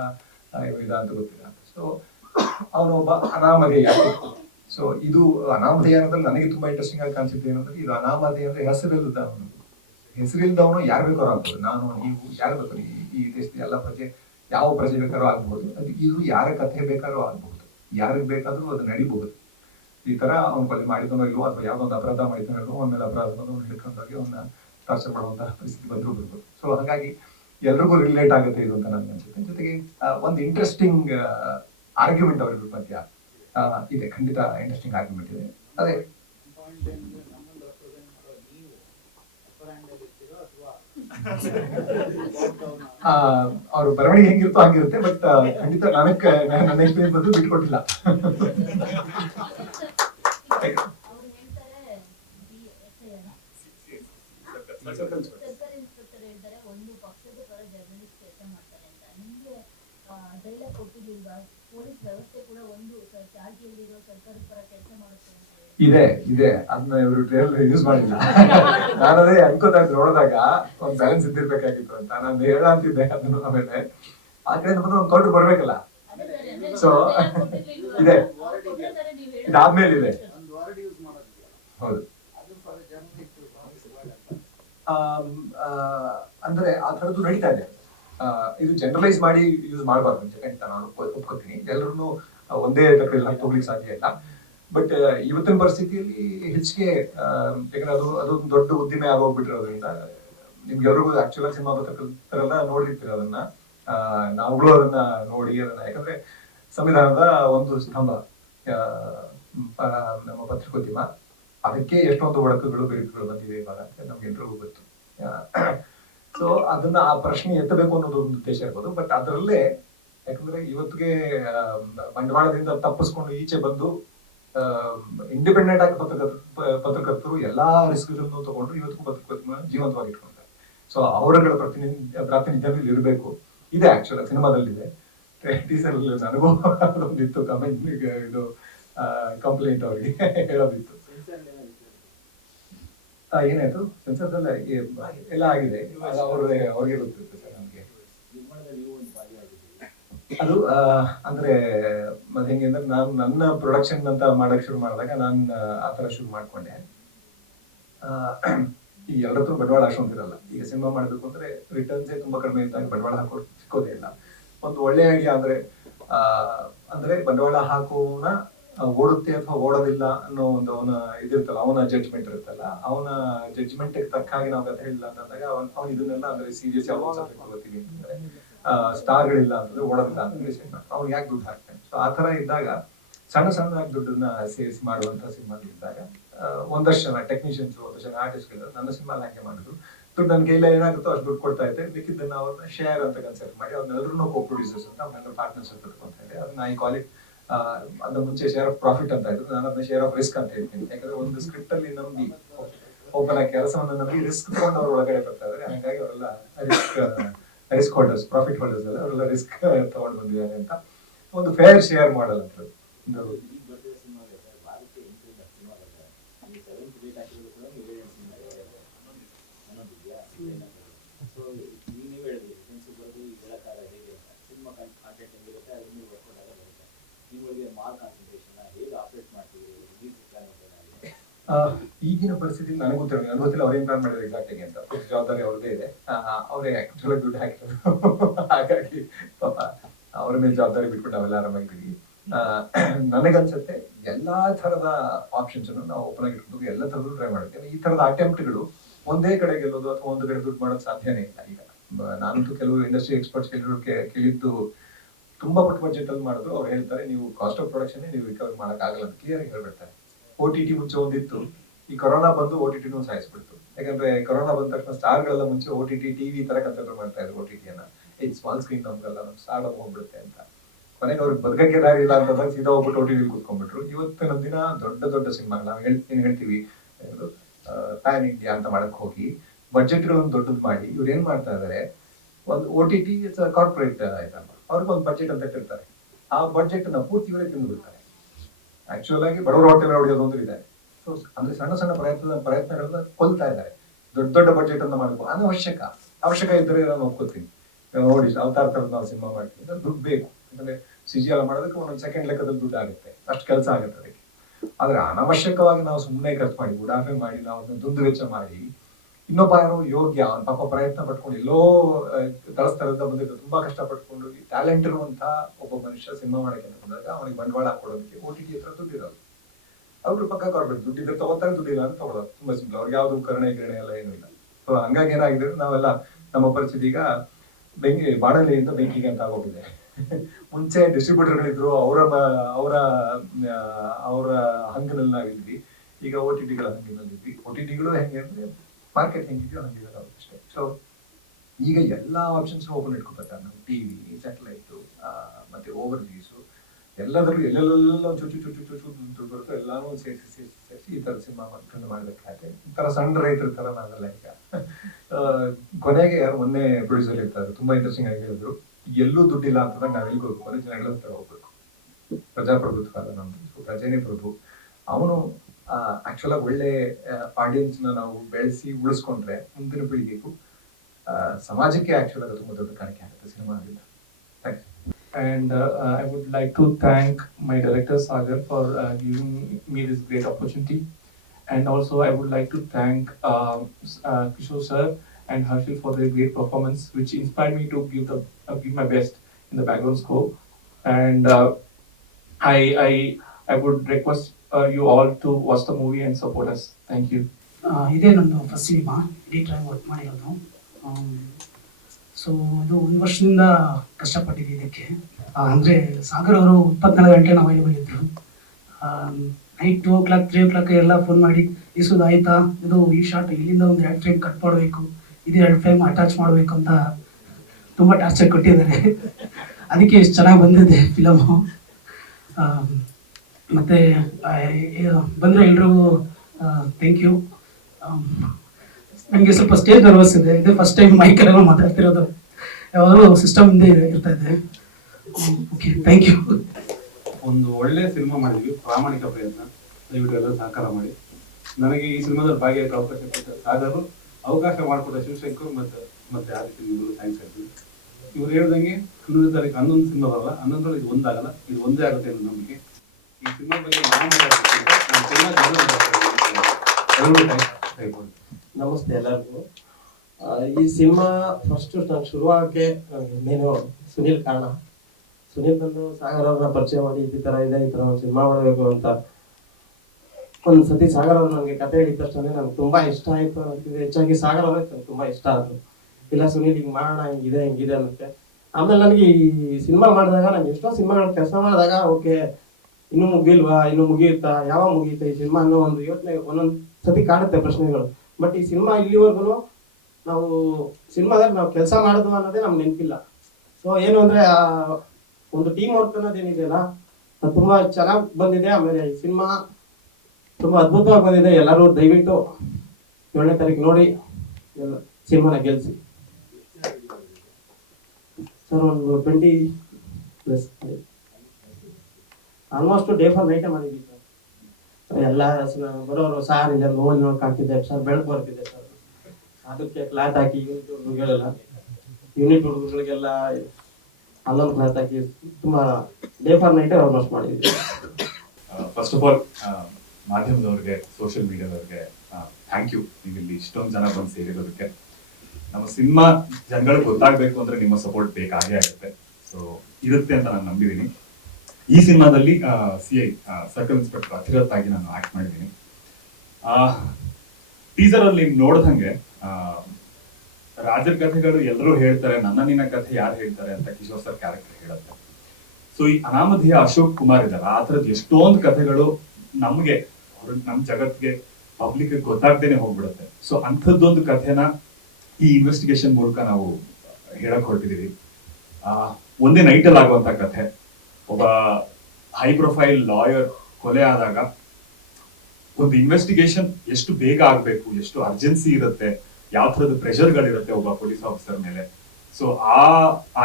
ಇವನು ಇದ ಅಂತ ಗೊತ್ತಿಲ್ಲ. ಸೊ ಅವನು ಒಬ್ಬ ಅನಾಮಧೇಯ. ಸೊ ಇದು ಅನಾಮಧೇಯ ಅನ್ನೋದ್ರಲ್ಲಿ ನನಗೆ ತುಂಬಾ ಇಂಟ್ರೆಸ್ಟಿಂಗ್ ಆಗಿ ಕಾಣಿಸುತ್ತೆ ಏನಂದ್ರೆ, ಇದು ಅನಾಮಧೇಯ ಅಂದ್ರೆ ಹೆಸರಿಲ್ದವನು ಯಾರು ಬೇಕಾದ್ರೂ ಆಗ್ಬೋದು. ನಾನು, ನೀವು, ಯಾರು ಬೇಕಾದ್ರು, ಈ ದೇಶದ ಎಲ್ಲ ಯಾವ ಪ್ರಜೆ ಬೇಕಾದ್ರೂ ಆಗ್ಬಹುದು. ಇದು ಯಾರ ಕಥೆ ಬೇಕಾದ್ರೂ ಆಗ್ಬಹುದು, ಯಾರಿಗೆ ಬೇಕಾದ್ರೂ ಅದು ನಡಿಬಹುದು. ಈ ತರ ಅವ್ನು ಕೊಲೆ ಮಾಡಿದನೋ ಇಲ್ವೋ, ಅಥವಾ ಯಾವ್ದೊಂದು ಅಪರಾಧ ಮಾಡಿದನೋ ಇಲ್ವೋ, ಅವನ ಮೇಲೆ ಅಪರಾಧ ಹಿಡ್ಕೊಂಡಾಗಿ ಅವನ್ನ ಟಾರ್ಚರ್ ಮಾಡುವಂತಹ ಪರಿಸ್ಥಿತಿ ಬಂದರೂ ಬರ್ಬೋದು. ಸೊ ಹಾಗಾಗಿ ಎಲ್ರಿಗೂ ರಿಲೇಟ್ ಆಗುತ್ತೆ ಇದು ಅಂತ ನನ್ಗೆ ಅನ್ಸುತ್ತೆ. ಜೊತೆಗೆ ಒಂದು ಇಂಟ್ರೆಸ್ಟಿಂಗ್ ಆರ್ಗ್ಯುಮೆಂಟ್ ಅವ್ರ ಮಧ್ಯ ಇದೆ, ಖಂಡಿತ ಇಂಟ್ರೆಸ್ಟಿಂಗ್ ಆರ್ಗ್ಯುಮೆಂಟ್ ಇದೆ. ಅದೇ ಅವ್ರ ಬರವಣಿಗೆ ಹೆಂಗಿರುತ್ತೋ ಹಂಗಿರುತ್ತೆ. ಬಟ್ ಖಂಡಿತ ನನ್ನ ಎಕ್ಸ್ಪೀರಿಯನ್ಸ್ ಬಂದು ಬಿಟ್ಕೊಟ್ಟಿಲ್ಲ. ಇದೆ ಅದನ್ನ ಇವರು ಟ್ರೇಲರ್ ಯೂಸ್ ಮಾಡಿಲ್ಲ. ನಾನದೇ ಅನ್ಕೋತಾ ಇದ್ದೆ ನೋಡಿದಾಗ, ಒಂದ್ ಬ್ಯಾಲೆನ್ಸ್ ಇದ್ದಿರ್ಬೇಕಾಗಿತ್ತು ಅಂತ ನಾನು ಹೇಳ ಅಂತಿದ್ದೆ. ಅದನ್ನು ಆಮೇಲೆ ಆ ಕಡೆ ಬಂದ್ರೆ ಒಂದ್ ಕೌಂಟರ್ ಬರ್ಬೇಕಲ್ಲ. ಸೊ ಇದೆ, ಇದಾದ್ಮೇಲೆ ಇದೆ. ಹೌದು, ಅಂದ್ರೆ ಆ ಥರದ್ದು ನಡೀತಾ ಇದೆ. ಇದು ಜನರಲೈಸ್ ಮಾಡಿ ಯೂಸ್ ಮಾಡಬಾರ್ದು ಅಂತ ನಾನು ಒಪ್ಕೊತೀನಿ. ಎಲ್ಲರೂ ಒಂದೇ ತಕ್ಕದಲ್ಲಿ ಹೋಗ್ಲಿಕ್ಕೆ ಸಾಧ್ಯ ಇಲ್ಲ. ಬಟ್ ಇವತ್ತಿನ ಪರಿಸ್ಥಿತಿಯಲ್ಲಿ ಹೆಚ್ಚಿಗೆ, ಯಾಕಂದ್ರೆ ಅದೊಂದು ದೊಡ್ಡ ಉದ್ದಿಮೆ ಆಗೋಗ್ಬಿಟ್ಟಿರೋದ್ರಿಂದ ನಿಮ್ಗೆ ಎಲ್ರಿಗೂ ಆಕ್ಚುಲ್ ಆಗಿ ಸಿನಿಮಾ ಬರ್ತಕ್ಕಂಥರೆಲ್ಲ ನೋಡಿರ್ತೀರ ಅದನ್ನ. ನಾವುಗಳು ಅದನ್ನ ನೋಡಿ ಅದನ್ನ, ಯಾಕಂದ್ರೆ ಸಂವಿಧಾನದ ಒಂದು ಸ್ತಂಭ ನಮ್ಮ ಪತ್ರಿಕೋದ್ಯಮ, ಅದಕ್ಕೆ ಎಷ್ಟೊಂದು ಒಡಕುಗಳು ಬಿರುಕುಗಳು ಬಂದಿವೆ ಇವಾಗ ಅಂತ ನಮ್ಗೆ ಎಲ್ರಿಗೂ ಗೊತ್ತು. ಸೊ ಅದನ್ನ ಆ ಪ್ರಶ್ನೆ ಎತ್ತಬೇಕು ಅನ್ನೋದು ಒಂದು ಉದ್ದೇಶ ಇರ್ಬೋದು. ಬಟ್ ಅದರಲ್ಲೇ, ಯಾಕಂದ್ರೆ ಇವತ್ತಿಗೆ ಬಂಡವಾಳದಿಂದ ತಪ್ಪಿಸ್ಕೊಂಡು ಈಚೆ ಬಂದು ಇಂಡಿಪೆಂಡೆಂಟ್ ಆಗಿ ಪತ್ರಕರ್ತರು ಎಲ್ಲಾ ರಿಸ್ಕ್ಗಳನ್ನು ತಗೊಂಡು ಇವತ್ತಿಗೂ ಪತ್ರಕರ್ತನ ಜೀವಂತವಾಗಿ ಇಟ್ಕೊಂತಾರೆ. ಸೊ ಅವರುಗಳ ಪ್ರಾತಿನಿಧ್ಯ ಇರಬೇಕು. ಇದೆ ಆಕ್ಚುಲ್ ಸಿನಿಮಾದಲ್ಲಿದೆ. ಟೀಸರ್ ನನಗೂ ಅದೊಂದಿತ್ತು ಕಮೆಂಟ್, ಇದು ಕಂಪ್ಲೇಂಟ್ ಅವ್ರಿಗೆ ಹೇಳೋದಿತ್ತು. ಏನಾಯ್ತು ಸೆನ್ಸರ್ದಲ್ಲ ಎಲ್ಲ ಆಗಿದೆ, ಅವ್ರಿಗೆ ಗೊತ್ತಿರುತ್ತೆ ಸರ್. ನಮ್ಗೆ ಅದು ಅಂದ್ರೆ ಮತ್ತೆ ಹೆಂಗೆ ಅಂದ್ರೆ, ನಾನು ನನ್ನ ಪ್ರೊಡಕ್ಷನ್ ಅಂತ ಮಾಡಕ್ ಶುರು ಮಾಡಿದಾಗ ನಾನು ಆತರ ಶುರು ಮಾಡ್ಕೊಂಡೆ. ಈಗ ಎಲ್ಲರತ್ರ ಬಂಡವಾಳ ಅಷ್ಟೊಂದಿರಲ್ಲ. ಈಗ ಸಿನಿಮಾ ಮಾಡ್ಬೇಕು ಅಂದ್ರೆ ರಿಟರ್ನ್ಸೇ ತುಂಬಾ ಕಡಿಮೆ ಇದ್ದಾಗ ಬಂಡವಾಳ ಹಾಕೋದು ಸಿಕ್ಕೋದೇ ಇಲ್ಲ. ಒಂದು ಒಳ್ಳೆ ಐಡಿಯಾ ಅಂದ್ರೆ ಬಂಡವಾಳ ಹಾಕೋನ ಓಡುತ್ತೆ ಅಥವಾ ಓಡೋದಿಲ್ಲ ಅನ್ನೋ ಒಂದು ಅವನ ಇದಿರ್ತಲ್ಲ, ಅವನ ಜಡ್ಜ್ಮೆಂಟ್ ಇರುತ್ತಲ್ಲ, ಅವನ ಜಡ್ಜ್ಮೆಂಟ್ ತಕ್ಕ ಹಾಗೆ ನಾವು ಕಥೆ ಇಲ್ಲ ಅಂತಂದಾಗ ಅವ್ನು ಇದನ್ನೆಲ್ಲ ಅಂದ್ರೆ ಸೀರಿಯಸ್ ಯಾವ್ದು ಅಂತಂದ್ರೆ ಸ್ಟಾರ್ಗಳಿಲ್ಲ ಅಂತಂದ್ರೆ ಓಡೋದಿಲ್ಲ ಅಂತ ಡಿಸೈಡ್ ಮಾಡ್ತಾರೆ. ಅವ್ನು ಯಾಕೆ ದುಡ್ಡು ಹಾಕ್ತಾನೆ. ಸೊ ಆ ತರ ಇದ್ದಾಗ ಸಣ್ಣದಾಗಿ ದುಡ್ಡನ್ನ ಸೇರಿಸಿ ಮಾಡುವಂತ ಸಿನಿಮಾಗಳಿದ್ದಾಗ ಒಂದಷ್ಟು ಜನ ಟೆಕ್ನಿಷಿಯನ್ಸ್, ಒಂದಷ್ಟು ಜನ ಆರ್ಟಿಸ್ಟ್ಗಳು ನನ್ನ ಸಿನಿಮಾ ಹಾಗೆ ಮಾಡಿದ್ರು. ದುಡ್ಡು ನನ್ನ ಕೈಲ ಏನಾಗುತ್ತೋ ಅಷ್ಟು ದುಡ್ಡು ಕೊಡ್ತಾ ಇದ್ದೆ. ಬೇಕಿದ್ದನ್ನ ಅವ್ರನ್ನ ಶೇರ್ ಅಂತ ಕನ್ಸಿಡರ್ ಮಾಡಿ ಅವ್ರನ್ನೆಲ್ಲರೂ ಕೋ ಪ್ರೊಡ್ಯೂಸರ್ಸ್ ಅಂತ ಅವ್ರನ್ನೆಲ್ಲ ಪಾರ್ಟ್ನರ್ಸ್ ಅಂತ ತಿಳ್ಕೊಂತ ಇದ್ದೆ. ಅದನ್ನ ಐ ಕಾಲ್ ಇಟ್, ಅದ್ರ ಮುಂಚೆ ಶೇರ್ ಆಫ್ ಪ್ರಾಫಿಟ್ ಅಂತ ಇದ್ರು, ನಾನು ಅದನ್ನ ಶೇರ್ ಆಫ್ ರಿಸ್ಕ್ ಅಂತ ಹೇಳ್ತೀನಿ. ಯಾಕಂದ್ರೆ ಒಂದು ಸ್ಕ್ರಿಪ್ಟ್ ಅಲ್ಲಿ ನಂಬಿ ಒಬ್ಬನ ಕೆಲಸವನ್ನ ನಂಬಿ ರಿಸ್ಕ್ ತಗೊಂಡು ಅವ್ರ ಒಳಗಡೆ ಬರ್ತಾ ಇದ್ದಾರೆ. ಹಾಗಾಗಿ ಅವರೆಲ್ಲ ರಿಸ್ಕ್ ಹೋಲ್ಡರ್ಸ್, ಪ್ರಾಫಿಟ್ ಹೋಲ್ಡರ್ಸ್ ಅಲ್ಲ, ಅವರೆಲ್ಲ ರಿಸ್ಕ್ ತಗೊಂಡು ಬಂದಿದ್ದಾರೆ ಅಂತ ಒಂದು ಫೇರ್ ಶೇರ್ ಮಾಡಲ್ ಅಂತ ಒಂದು ಈಗಿನ ಪರಿಸ್ಥಿತಿ ನನಗೆ ಗೊತ್ತಿಲ್ಲ ಅವ್ರೇನ್ ಪ್ಲಾನ್ ಮಾಡಿದ್ರೆ ಎಕ್ಸಾಕ್ಟ್ ಆಗಿ ಅಂತ. ಜವಾಬ್ದಾರಿ ಅವ್ರದ್ದೇ ಇದೆ, ಅವರೇ ಆಕ್ಚುಲಿ ದುಡ್ಡು ಹಾಕಿರೋದು. ಹಾಗಾಗಿ ಪಾಪ ಅವ್ರ ಮೇಲೆ ಜವಾಬ್ದಾರಿ ಬಿಟ್ಬಿಟ್ಟು ನಾವೆಲ್ಲ ಆರಾಮಾಗಿದ್ದೀವಿ. ನನಗನ್ಸುತ್ತೆ ಎಲ್ಲಾ ತರದ ಆಪ್ಷನ್ಸ್ ನಾವು ಓಪನ್ ಆಗಿ ಇಟ್ಕೊಂಡು ಎಲ್ಲ ತರದ್ದು ಟ್ರೈ ಮಾಡ್ತೇವೆ. ಈ ತರದ ಅಟೆಂಪ್ಟ್ಗಳು ಒಂದೇ ಕಡೆ ಗೆಲ್ಲೋದು ಅಥವಾ ಒಂದು ಕಡೆ ದುಡ್ಡು ಮಾಡೋದು ಸಾಧ್ಯನೇ ಇಲ್ಲ. ಈಗ ನಾನಂತೂ ಕೆಲವು ಇಂಡಸ್ಟ್ರಿ ಎಕ್ಸ್ಪರ್ಟ್ಸ್ ಕೇಳಿದ್ದು ತುಂಬಾ ಪುಟ್ಟ ಬಜೆಟ್ ಅಲ್ಲಿ ಮಾಡಿದ್ರು. ಅವ್ರು ಹೇಳ್ತಾರೆ ನೀವು ಕಾಸ್ಟ್ ಆಫ್ ಪ್ರೊಡಕ್ಷನ್ ನೀವು ರಿಕವರ್ ಮಾಡಕ್ ಆಗಲ್ಲ ಅಂತ ಕ್ಲಿಯರ್ ಆಗಿ ಹೇಳ್ಬಿಡ್ತಾರೆ. OTT ಮುಂಚೆ ಒಂದಿತ್ತು, ಈ ಕೊರೋನಾ ಬಂದು OTT ಸಾಯಿಸ್ಬಿಡ್ತು. ಯಾಕಂದ್ರೆ ಕೊರೋನಾ ಬಂದ ತಕ್ಷಣ ಸ್ಟಾರ್ಗಳೆಲ್ಲ ಮುಂಚೆ OTT TV ತರ ಕನ್ಸಿಡರ್ ಮಾಡ್ತಾ ಇದ್ರು OTT ಅನ್ನ. ಇದು ಸ್ಮಾಲ್ ಸ್ಕ್ರೀನ್ ನಮ್ಗೆಲ್ಲ ನಮ್ ಸ್ಟಾರ್ ಹೋಗ್ಬಿಡುತ್ತೆ ಅಂತ. ಕೊನೆಗೆ ಅವ್ರಿಗೆ ಬದುಕಕ್ಕೆ ದಾರಿ ಇಲ್ಲ ಅಂತಂದಾಗ ಸೀದಾ ಹೋಗ್ಬಿಟ್ಟು OTT ಕೂತ್ಕೊಂಡ್ಬಿಟ್ರು. ಇವತ್ತಿನ ದಿನ ದೊಡ್ಡ ದೊಡ್ಡ ಸಿನಿಮಾ ನಾವು ಹೇಳ್ತೀವಿ ಪ್ಯಾನ್ ಇಂಡಿಯಾ ಅಂತ ಮಾಡಕ್ ಹೋಗಿ ಬಜೆಟ್ಗಳನ್ನು ದೊಡ್ಡದು ಮಾಡಿ ಇವ್ರು ಏನ್ ಮಾಡ್ತಾ ಇದಾರೆ, ಒಂದು OTT ಕಾರ್ಪೊರೇಟ್ ಆಯ್ತಲ್ಲ, ಅವ್ರಿಗೆ ಒಂದು ಬಜೆಟ್ ಅಂತ ಇಟ್ಟಿರ್ತಾರೆ. ಆ ಬಜೆಟ್ ನ ಪೂರ್ತಿ ಇವರೇ ತಿಂದು ಬಿಡ್ತಾರೆ. ಆಕ್ಚುಯಲ್ ಆಗಿ ಬಡವರ ಹೊಟ್ಟೆ ಹೊಡೆಯೋದು ಒಂದು ಇದೆ. ಸೊ ಅಂದ್ರೆ ಸಣ್ಣ ಸಣ್ಣ ಪ್ರಯತ್ನಗಳನ್ನ ಕೊಲ್ತಾ ಇದ್ದಾರೆ. ದೊಡ್ಡ ದೊಡ್ಡ ಬಜೆಟ್ ಅಂತ ಮಾಡ್ಕೋ ಅವಶ್ಯಕ ಇದ್ದರೆ ನಾನು ಒಪ್ಕೋತೀನಿ. ನೋಡಿ ಅವತಾರ ತರದ ನಾವು ಸಿನಿಮಾ ಮಾಡ್ತೀವಿ, ದುಡ್ಡು ಬೇಕು. ಯಾಕಂದ್ರೆ CG ಎಲ್ಲ ಮಾಡೋದಕ್ಕೆ ಒಂದೊಂದು ಸೆಕೆಂಡ್ ಲೆಕ್ಕದಲ್ಲಿ ದುಡ್ಡು ಆಗುತ್ತೆ, ಅಷ್ಟು ಕೆಲಸ ಆಗುತ್ತೆ ಅದಕ್ಕೆ. ಆದ್ರೆ ಅನವಶ್ಯಕವಾಗಿ ನಾವು ಸುಮ್ಮನೆ ಖರ್ಚು ಮಾಡಿ ಉಡಾಫೆ ಮಾಡಿ ನಾವು ಅದನ್ನ ದುಂದು ವೆಚ್ಚ ಮಾಡಿ ಇನ್ನೊಬ್ಬ ಯಾರೋ ಯೋಗ್ಯ ಅವನ ಪಾಪ ಪ್ರಯತ್ನ ಪಟ್ಕೊಂಡು ಎಲ್ಲೋ ತಳಸ್ತರದಿಂದ ಬಂದಿದ್ದು ತುಂಬಾ ಕಷ್ಟ ಪಟ್ಕೊಂಡು ಟ್ಯಾಲೆಂಟ್ ಇರುವಂತಹ ಒಬ್ಬ ಮನುಷ್ಯ ಸಿನಿಮಾ ಮಾಡಕ್ಕೆ ಬಂದಾಗ ಅವನಿಗೆ ಬಂಡವಾಳ ಹಾಕೊಡೋದಕ್ಕೆ OTT ಹತ್ರ ದುಡ್ಡಿರೋದು. ಅವ್ರು ಪಕ್ಕ ಕಾರ್ಪೊರೇಟ್ ದುಡ್ಡಿದ್ರೆ ತಗೋತಾರೆ, ದುಡ್ಡಿಲ್ಲ ಅಂತ ತಗೊಳ್ಳೋದು. ತುಂಬಾ ಸಿಂಪಲ್. ಅವ್ರಿಗೆ ಯಾವ್ದು ಗಿರಣೆ ಎಲ್ಲ ಏನೂ ಇಲ್ಲ. ಸೊ ಹಂಗಾಗಿ ಏನಾಗಿದೆ, ನಾವೆಲ್ಲ ನಮ್ಮ ಪರಿಸ್ಥಿತಿ ಈಗ ಬಾಣಲೆಯಿಂದ ಬೆಂಕಿಗೆ ಅಂತ ಆಗೋಗಿದೆ. ಮುಂಚೆ ಡಿಸ್ಟ್ರಿಬ್ಯೂಟರ್ಗಳಿದ್ರು, ಅವರ ಹಂಗಿನಲ್ಲಿ ನಾವಿದ್ವಿ. ಈಗ OTTಗಳ ಹಂಗಿನಲ್ಲಿದ್ವಿ. OTTಗಳು ಹೆಂಗೆ ಅಂದ್ರೆ ಮಾರ್ಕೆಟ್ ಹೆಂಗಿದೆಯೋ ಹಂಗಿದೆ ಅಷ್ಟೇ. ಸೊ ಈಗ ಎಲ್ಲಾ ಆಪ್ಷನ್ಸ್ ಓಪನ್ ಇಟ್ಕೊಬೇಕಾದ್ರೆ ನಾವು TV, ಸ್ಯಾಟಲೈಟ್ ಮತ್ತೆ ಓವರ್ಸೀಸು ಎಲ್ಲದರಲ್ಲೂ ಎಲ್ಲೆಲ್ಲ ಚುಚ್ಚು ಬರುತ್ತೋ ಎಲ್ಲಾನು ಸೇರಿಸಿ ಈ ತರ ಸಿನಿಮಾ ಮಾಡ್ಬೇಕಾದ್ರೆ ಈ ತರ ಸಣ್ಣ ರೈತರ ತರ ನಾವೆಲ್ಲ ಈಗ ಕೊನೆಗೆ ಯಾರು ಮೊನ್ನೆ ಪ್ರೊಡ್ಯೂಸರ್ ಇರ್ತಾರೆ, ತುಂಬಾ ಇಂಟ್ರೆಸ್ಟಿಂಗ್ ಆಗಿ ಹೇಳಿದ್ರು, ಎಲ್ಲೂ ದುಡ್ಡಿಲ್ಲ ಅಂತಂದಾಗ ನಾವ್ ಎಲ್ಲಿ ಹೋಗ್ಬೇಕು ಅಂದ್ರೆ ಜನಗಳ ಹತ್ರ ಹೋಗ್ಬೇಕು. ಪ್ರಜಾಪ್ರಭುತ್ವ ಅಲ್ಲ ನಮ್ದು, ಪ್ರಜೆನೇ ಪ್ರಭು. ಅವನು ಆಕ್ಚುಲ್ ಆಗಿ ಒಳ್ಳೆ ಆಡಿಯನ್ಸ್ ನಾವು ಬೆಳೆಸಿ ಉಳಿಸ್ಕೊಂಡ್ರೆ ಮುಂದಿನ ಪೀಳಿಗೆಗೂ ಸಮಾಜಕ್ಕೆ ಆಕ್ಚುಲ್ ಆಗಿ ತುಂಬಾ ದೊಡ್ಡ ಕಾಣಿಕೆ ಆಗುತ್ತೆ ಸಿನಿಮಾದಿಂದ. Thanks. And I would like to thank my director Sagar for giving me this great opportunity, and also I would like to thank Kishore sir and Harshil for their great performance, which inspired me to give my best in the background score. And I would request you all to watch the movie and support us. Thank you. ಇದೇ ನಂದು first cinema editor ಆಗಿ work ಮಾಡಿರೋದು. So ಇದು 1 ವರ್ಷದಿಂದ ಕಷ್ಟಪಟ್ಟಿದ್ದೆ ಇದಕ್ಕೆ. ಅಂದರೆ ಸಾಗರ್ ಅವರು 24 ಗಂಟೆ ಅವೈಲೇಬಲ್ ಇದ್ದರು. ನೈಟ್ 2 o'clock 3 o'clock ಎಲ್ಲ ಫೋನ್ ಮಾಡಿ ಇಸೋದು ಆಯ್ತಾ, ಇದು ಈ ಶಾರ್ಟ್ ಇಲ್ಲಿಂದ ಒಂದು 2 ಫ್ರೇಮ್ ಕಟ್ ಮಾಡಬೇಕು, ಇದು 2 ಫ್ರೇಮ್ ಅಟ್ಯಾಚ್ ಮಾಡಬೇಕು ಅಂತ ತುಂಬ ಟಾರ್ಚರ್ ಕೊಟ್ಟಿದ್ದಾರೆ. ಅದಕ್ಕೆ ಇಷ್ಟು ಚೆನ್ನಾಗಿ ಬಂದಿದೆ ಫಿಲಮು. ಮತ್ತು ಬಂದರೆ ಎಲ್ರಿಗೂ ಥ್ಯಾಂಕ್ ಯು. ನನಗೆ ಸ್ವಲ್ಪ ಸ್ಟೇಜ್ ನರ್ವಸ್ ಇದೆ, ಇದೇ ಫಸ್ಟ್ ಟೈಮ್ ಮೈಕಲ್ಲೆಲ್ಲ ಮಾತಾಡ್ತಿರೋದು, ಯಾವಾಗಲೂ ಸಿಸ್ಟಮ್ ಹಿಂದೆ ಇರ್ತಾ ಇದೆ. Okay, thank you. ಒಂದು ಒಳ್ಳೆ ಸಿನಿಮಾ ಮಾಡಿದ್ವಿ, ಪ್ರಾಮಾಣಿಕ ಪ್ರಯತ್ನ. ದಯವಿಟ್ಟು ಎಲ್ಲರೂ ಸಹಕಾರ ಮಾಡಿ. ನನಗೆ ಈ ಸಿನಿಮಾದಲ್ಲಿ ಭಾಗಿಯಾಗಿ ಅವಕಾಶ ಕೊಟ್ಟ ಸಾಗರು, ಅವಕಾಶ ಮಾಡಿಕೊಟ್ಟ ಶಿವಶಂಕರ್ ಮತ್ತೆ ಆದಿತ್ಯ ಇಬ್ಬರು ಥ್ಯಾಂಕ್ಸ್ ಹೇಳ್ತೀವಿ. ಇವ್ರು ಹೇಳ್ದಂಗೆ 11ನೇ ತಾರೀಕು 11 ಸಿನಿಮಾ ಬರಲ್ಲ, 11ರಲ್ಲಿ ಇದು ಒಂದಾಗಲ್ಲ, ಇದು ಒಂದೇ ಆಗುತ್ತೆ ಅನ್ನೋ ನಂಬಿಕೆ. ಈ ಸಿನಿಮಾ ಬಗ್ಗೆ ನಮಸ್ತೆ ಎಲ್ಲರಿಗೂ. ಈ ಸಿನಿಮಾ ಫಸ್ಟ್ ನಾನು ಶುರುವಾಗಕ್ಕೆ ಮೇನು ಸುನೀಲ್ ಕಾರಣ. ಸುನೀಲ್ ಬಂದು ಸಾಗರ್ ಅವ್ರನ್ನ ಪರಿಚಯ ಮಾಡಿ ಈ ತರ ಇದೆ, ಈ ತರ ಒಂದು ಸಿನಿಮಾ ಮಾಡಬೇಕು ಅಂತ ಒಂದು ಸತಿ ಸಾಗರ್ ಅವ್ರು ನನಗೆ ಕತೆ ಹೇಳಿದ ತಕ್ಷಣ ನನಗೆ ತುಂಬಾ ಇಷ್ಟ ಆಯ್ತು. ನನಗೆ ಹೆಚ್ಚಾಗಿ ಸಾಗರ್ ಅವ್ರೆ ತುಂಬಾ ಇಷ್ಟ ಆದ್ರು. ಇಲ್ಲ ಸುನೀಲ್ ಹಿಂಗ್ ಮಾಡೋಣ, ಹಿಂಗಿದೆ ಅನ್ನತ್ತೆ. ಆಮೇಲೆ ನನಗೆ ಈ ಸಿನಿಮಾ ಮಾಡಿದಾಗ, ನಾನು ಎಷ್ಟೋ ಸಿನಿಮಾಗಳ ಕೆಲಸ ಮಾಡಿದಾಗ ಓಕೆ ಇನ್ನೂ ಮುಗಿಲ್ವಾ, ಇನ್ನೂ ಮುಗಿಯುತ್ತಾ, ಯಾವಾಗ ಮುಗಿಯುತ್ತೆ ಈ ಸಿನಿಮಾ ಅನ್ನೋ ಒಂದು ಯೋಚನೆ ಒಂದೊಂದು ಸತಿ ಕಾಡುತ್ತೆ ಪ್ರಶ್ನೆಗಳು. ಬಟ್ ಈ ಸಿನಿಮಾ ಇಲ್ಲಿವರೆಗೂ ನಾವು ಸಿನಿಮಾದಲ್ಲಿ ನಾವು ಕೆಲಸ ಮಾಡೋದು ಅನ್ನೋದೇ ನಮ್ಗೆ ನೆನಪಿಲ್ಲ. ಸೊ ಏನು ಅಂದ್ರೆ ಒಂದು ಟೀಮ್ ವರ್ಕ್ ಅನ್ನೋದೇನಿದೆಯಲ್ಲ ಅದು ತುಂಬಾ ಚೆನ್ನಾಗಿ ಬಂದಿದೆ. ಆಮೇಲೆ ಈ ಸಿನಿಮಾ ತುಂಬಾ ಅದ್ಭುತವಾಗಿ ಬಂದಿದೆ. ಎಲ್ಲರೂ ದಯವಿಟ್ಟು 7ನೇ ತಾರೀಕು ನೋಡಿ ಎಲ್ಲ ಸಿನಿಮಾನ ಗೆಲ್ಸಿ. ಸರ್ ಒಂದು 20+ ಆಲ್ಮೋಸ್ಟ್ ಡೇ ಫಾರ್ ನೈಟೇ ಮಾಡಿದ್ವಿ ಸರ್. ಎಲ್ಲ ಬರೋರು ಸಾರ್ ಇಲ್ಲ ಮೊಬೈಲ್ ನೋಡಕ್ ಆಗ್ತಿದೆ ಸರ್, ಬೆಳಕು ಬರ್ತಿದೆ ಸರ್, ಅದಕ್ಕೆ ಕ್ಲಾತ್ ಹಾಕಿ ಯೂನಿಟ್ ಹುಡುಗರಿಗೆಲ್ಲ ಅಲ್ಲೊಂದು ಕ್ಲಾತ್ ಹಾಕಿ ತುಂಬಾ ಡೇ ಫಾರ್ ನೈಟೇ ಆಲ್ಮೋಸ್ಟ್ ಮಾಡಿದ್ವಿ. ಫಸ್ಟ್ ಆಫ್ ಆಲ್ ಮಾಧ್ಯಮದವ್ರಿಗೆ, ಸೋಷಿಯಲ್ ಮೀಡಿಯಾದವ್ರಿಗೆ ಥ್ಯಾಂಕ್ ಯು. ನೀವು ಇಲ್ಲಿ ಇಷ್ಟೊಂದು ಜನ ಬಂದು ಸೇರಿರೋದಕ್ಕೆ. ನಮ್ಮ ಸಿನಿಮಾ ಜನಗಳಿಗೆ ಗೊತ್ತಾಗಬೇಕು ಅಂದ್ರೆ ನಿಮ್ಮ ಸಪೋರ್ಟ್ ಬೇಕಾಗೇ ಆಗುತ್ತೆ. ಸೊ ಇರುತ್ತೆ ಅಂತ ನಾನು ನಂಬಿದ್ದೀನಿ. ಈ ಸಿನಿಮಾದಲ್ಲಿ CI ಸರ್ಕಲ್ ಇನ್ಸ್ಪೆಕ್ಟರ್ ಅತಿರಥ್ ಆಗಿ ನಾನು ಆಕ್ಟ್ ಮಾಡಿದ್ದೀನಿ. ಟೀಸರ್ ಅಲ್ಲಿ ನೀವು ನೋಡ್ದಂಗೆ ರಾಜರ ಕಥೆಗಳು ಎಲ್ಲರೂ ಹೇಳ್ತಾರೆ, ನನ್ನ ನಿನ್ನ ಕಥೆ ಯಾರು ಹೇಳ್ತಾರೆ ಅಂತ ಕಿಶೋರ್ ಸರ್ ಕ್ಯಾರೆಕ್ಟರ್ ಹೇಳುತ್ತೆ. ಸೊ ಈ ಅನಾಮಧೇಯ ಅಶೋಕ್ ಕುಮಾರ್ ಇದಾರೆ, ಆ ಥರದ್ದು ಎಷ್ಟೊಂದು ಕಥೆಗಳು ನಮ್ಗೆ, ನಮ್ ಜಗತ್ಗೆ, ಪಬ್ಲಿಕ್ ಗೊತ್ತಾಗ್ದೇನೆ ಹೋಗ್ಬಿಡುತ್ತೆ. ಸೊ ಅಂಥದ್ದೊಂದು ಕಥೆನ ಈ ಇನ್ವೆಸ್ಟಿಗೇಷನ್ ಮೂಲಕ ನಾವು ಹೇಳಕ್ ಹೊರಟಿದೀವಿ. ಒಂದೇ ನೈಟ್ ಅಲ್ಲಿ ಆಗುವಂತ ಕಥೆ. ಒಬ್ಬ ಹೈ ಪ್ರೊಫೈಲ್ ಲಾಯರ್ ಕೊಲೆ ಆದಾಗ ಒಂದು ಇನ್ವೆಸ್ಟಿಗೇಷನ್ ಎಷ್ಟು ಬೇಗ ಆಗ್ಬೇಕು, ಎಷ್ಟು ಅರ್ಜೆನ್ಸಿ ಇರುತ್ತೆ, ಯಾವ ಥರದ ಪ್ರೆಷರ್ಗಳಿರುತ್ತೆ ಒಬ್ಬ ಪೊಲೀಸ್ ಆಫೀಸರ್ ಮೇಲೆ. ಸೊ ಆ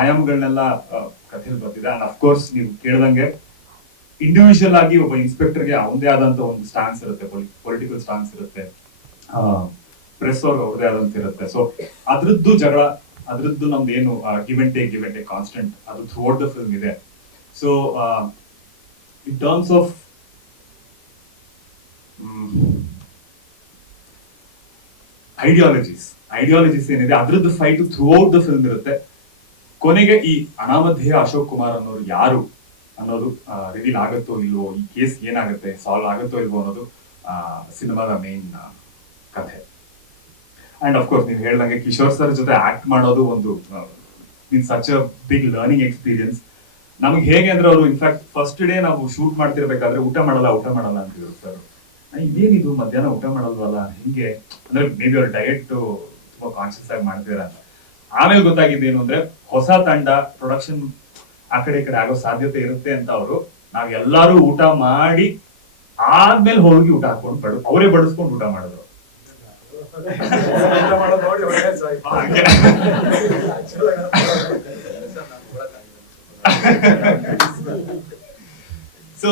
ಆಯಾಮಗಳನ್ನೆಲ್ಲ ಕಥೆಯಲ್ಲಿ ಬರ್ತಿದೆ. ಅಂಡ್ ಅಫ್ಕೋರ್ಸ್ ನೀವು ಕೇಳ್ದಂಗೆ ಇಂಡಿವಿಜುವಲ್ ಆಗಿ ಒಬ್ಬ ಇನ್ಸ್ಪೆಕ್ಟರ್ಗೆ ಅವನದೇ ಆದಂತ ಒಂದು ಸ್ಟಾನ್ಸ್ ಇರುತ್ತೆ, ಪೊಲಿಟಿಕಲ್ ಸ್ಟಾನ್ಸ್ ಇರುತ್ತೆ, ಪ್ರೆಸ್ ಅವ್ರಿಗೆ ಅವ್ರದೇ ಆದಂತ ಇರುತ್ತೆ. ಸೊ ಅದ್ರದ್ದು ಜಗಳ, ಅದ್ರದ್ದು ನಮ್ದು ಏನು ಗಿವ್ ಅಂಡ್ ಟೇಕ್ ಕಾನ್ಸ್ಟೆಂಟ್, ಅದು ಥ್ರೂ ಔಟ್ ದ ಫಿಲ್ಮ್ ಇದೆ. So in terms of ideologies ಏನಿದೆ ಅದ್ರದ್ದು fight through out the film ಇರುತ್ತೆ. ಕೊನೆಗೆ ಈ ಅನಾಮಧೇಯ ಅಶೋಕ್ ಕುಮಾರ್ ಅನ್ನೋರು ಯಾರು ಅನ್ನೋದು ರಿವೀಲ್ ಆಗುತ್ತೋ ಇಲ್ವೋ, ಈ ಕೇಸ್ ಏನಾಗುತ್ತೆ, ಸಾಲ್ವ್ ಆಗುತ್ತೋ ಇಲ್ವೋ ಅನ್ನೋದು ಸಿನಿಮಾದ ಮೇನ್ ಕಥೆ. ಅಂಡ್ ಅಫ್ಕೋರ್ಸ್ ನೀವು ಹೇಳ್ದಂಗೆ ಕಿಶೋರ್ ಸರ್ ಜೊತೆ ಆಕ್ಟ್ ಮಾಡೋದು ಒಂದು such a big learning experience. ನಮ್ಗೆ ಹೇಗೆ ಅಂದ್ರೆ ಅವರು ಇನ್ಫ್ಯಾಕ್ಟ್ ಫಸ್ಟ್ ಡೇ ನಾವು ಶೂಟ್ ಮಾಡ್ತಿರ್ಬೇಕಾದ್ರೆ ಊಟ ಮಾಡಲ್ಲ ಅಂತಿದ್ರು ಸರ್. ಇದೇನಿದು ಮಧ್ಯಾಹ್ನ ಊಟ ಮಾಡಲ್ವಲ್ಲ, ಹಿಂಗೆ ಅಂದ್ರೆ ಮೇ ಬಿ ಅವ್ರ ಡಯಟ್ ತುಂಬಾ ಕಾನ್ಶಿಯಸ್ ಆಗಿ ಮಾಡ್ತಿದಾರ ಅಂತ. ಆಮೇಲೆ ಗೊತ್ತಾಗಿದ್ದೇನು ಅಂದ್ರೆ ಹೊಸ ತಂಡ ಪ್ರೊಡಕ್ಷನ್ ಆ ಕಡೆ ಈ ಕಡೆ ಆಗೋ ಸಾಧ್ಯತೆ ಇರುತ್ತೆ ಅಂತ ಅವರು ನಾವೆಲ್ಲರೂ ಊಟ ಮಾಡಿ ಆದ್ಮೇಲೆ ಹೋಗಿ ಊಟ ಹಾಕೊಂಡು ಅವರೇ ಬಡಿಸ್ಕೊಂಡು ಊಟ ಮಾಡಿದ್ರು. ಸೊ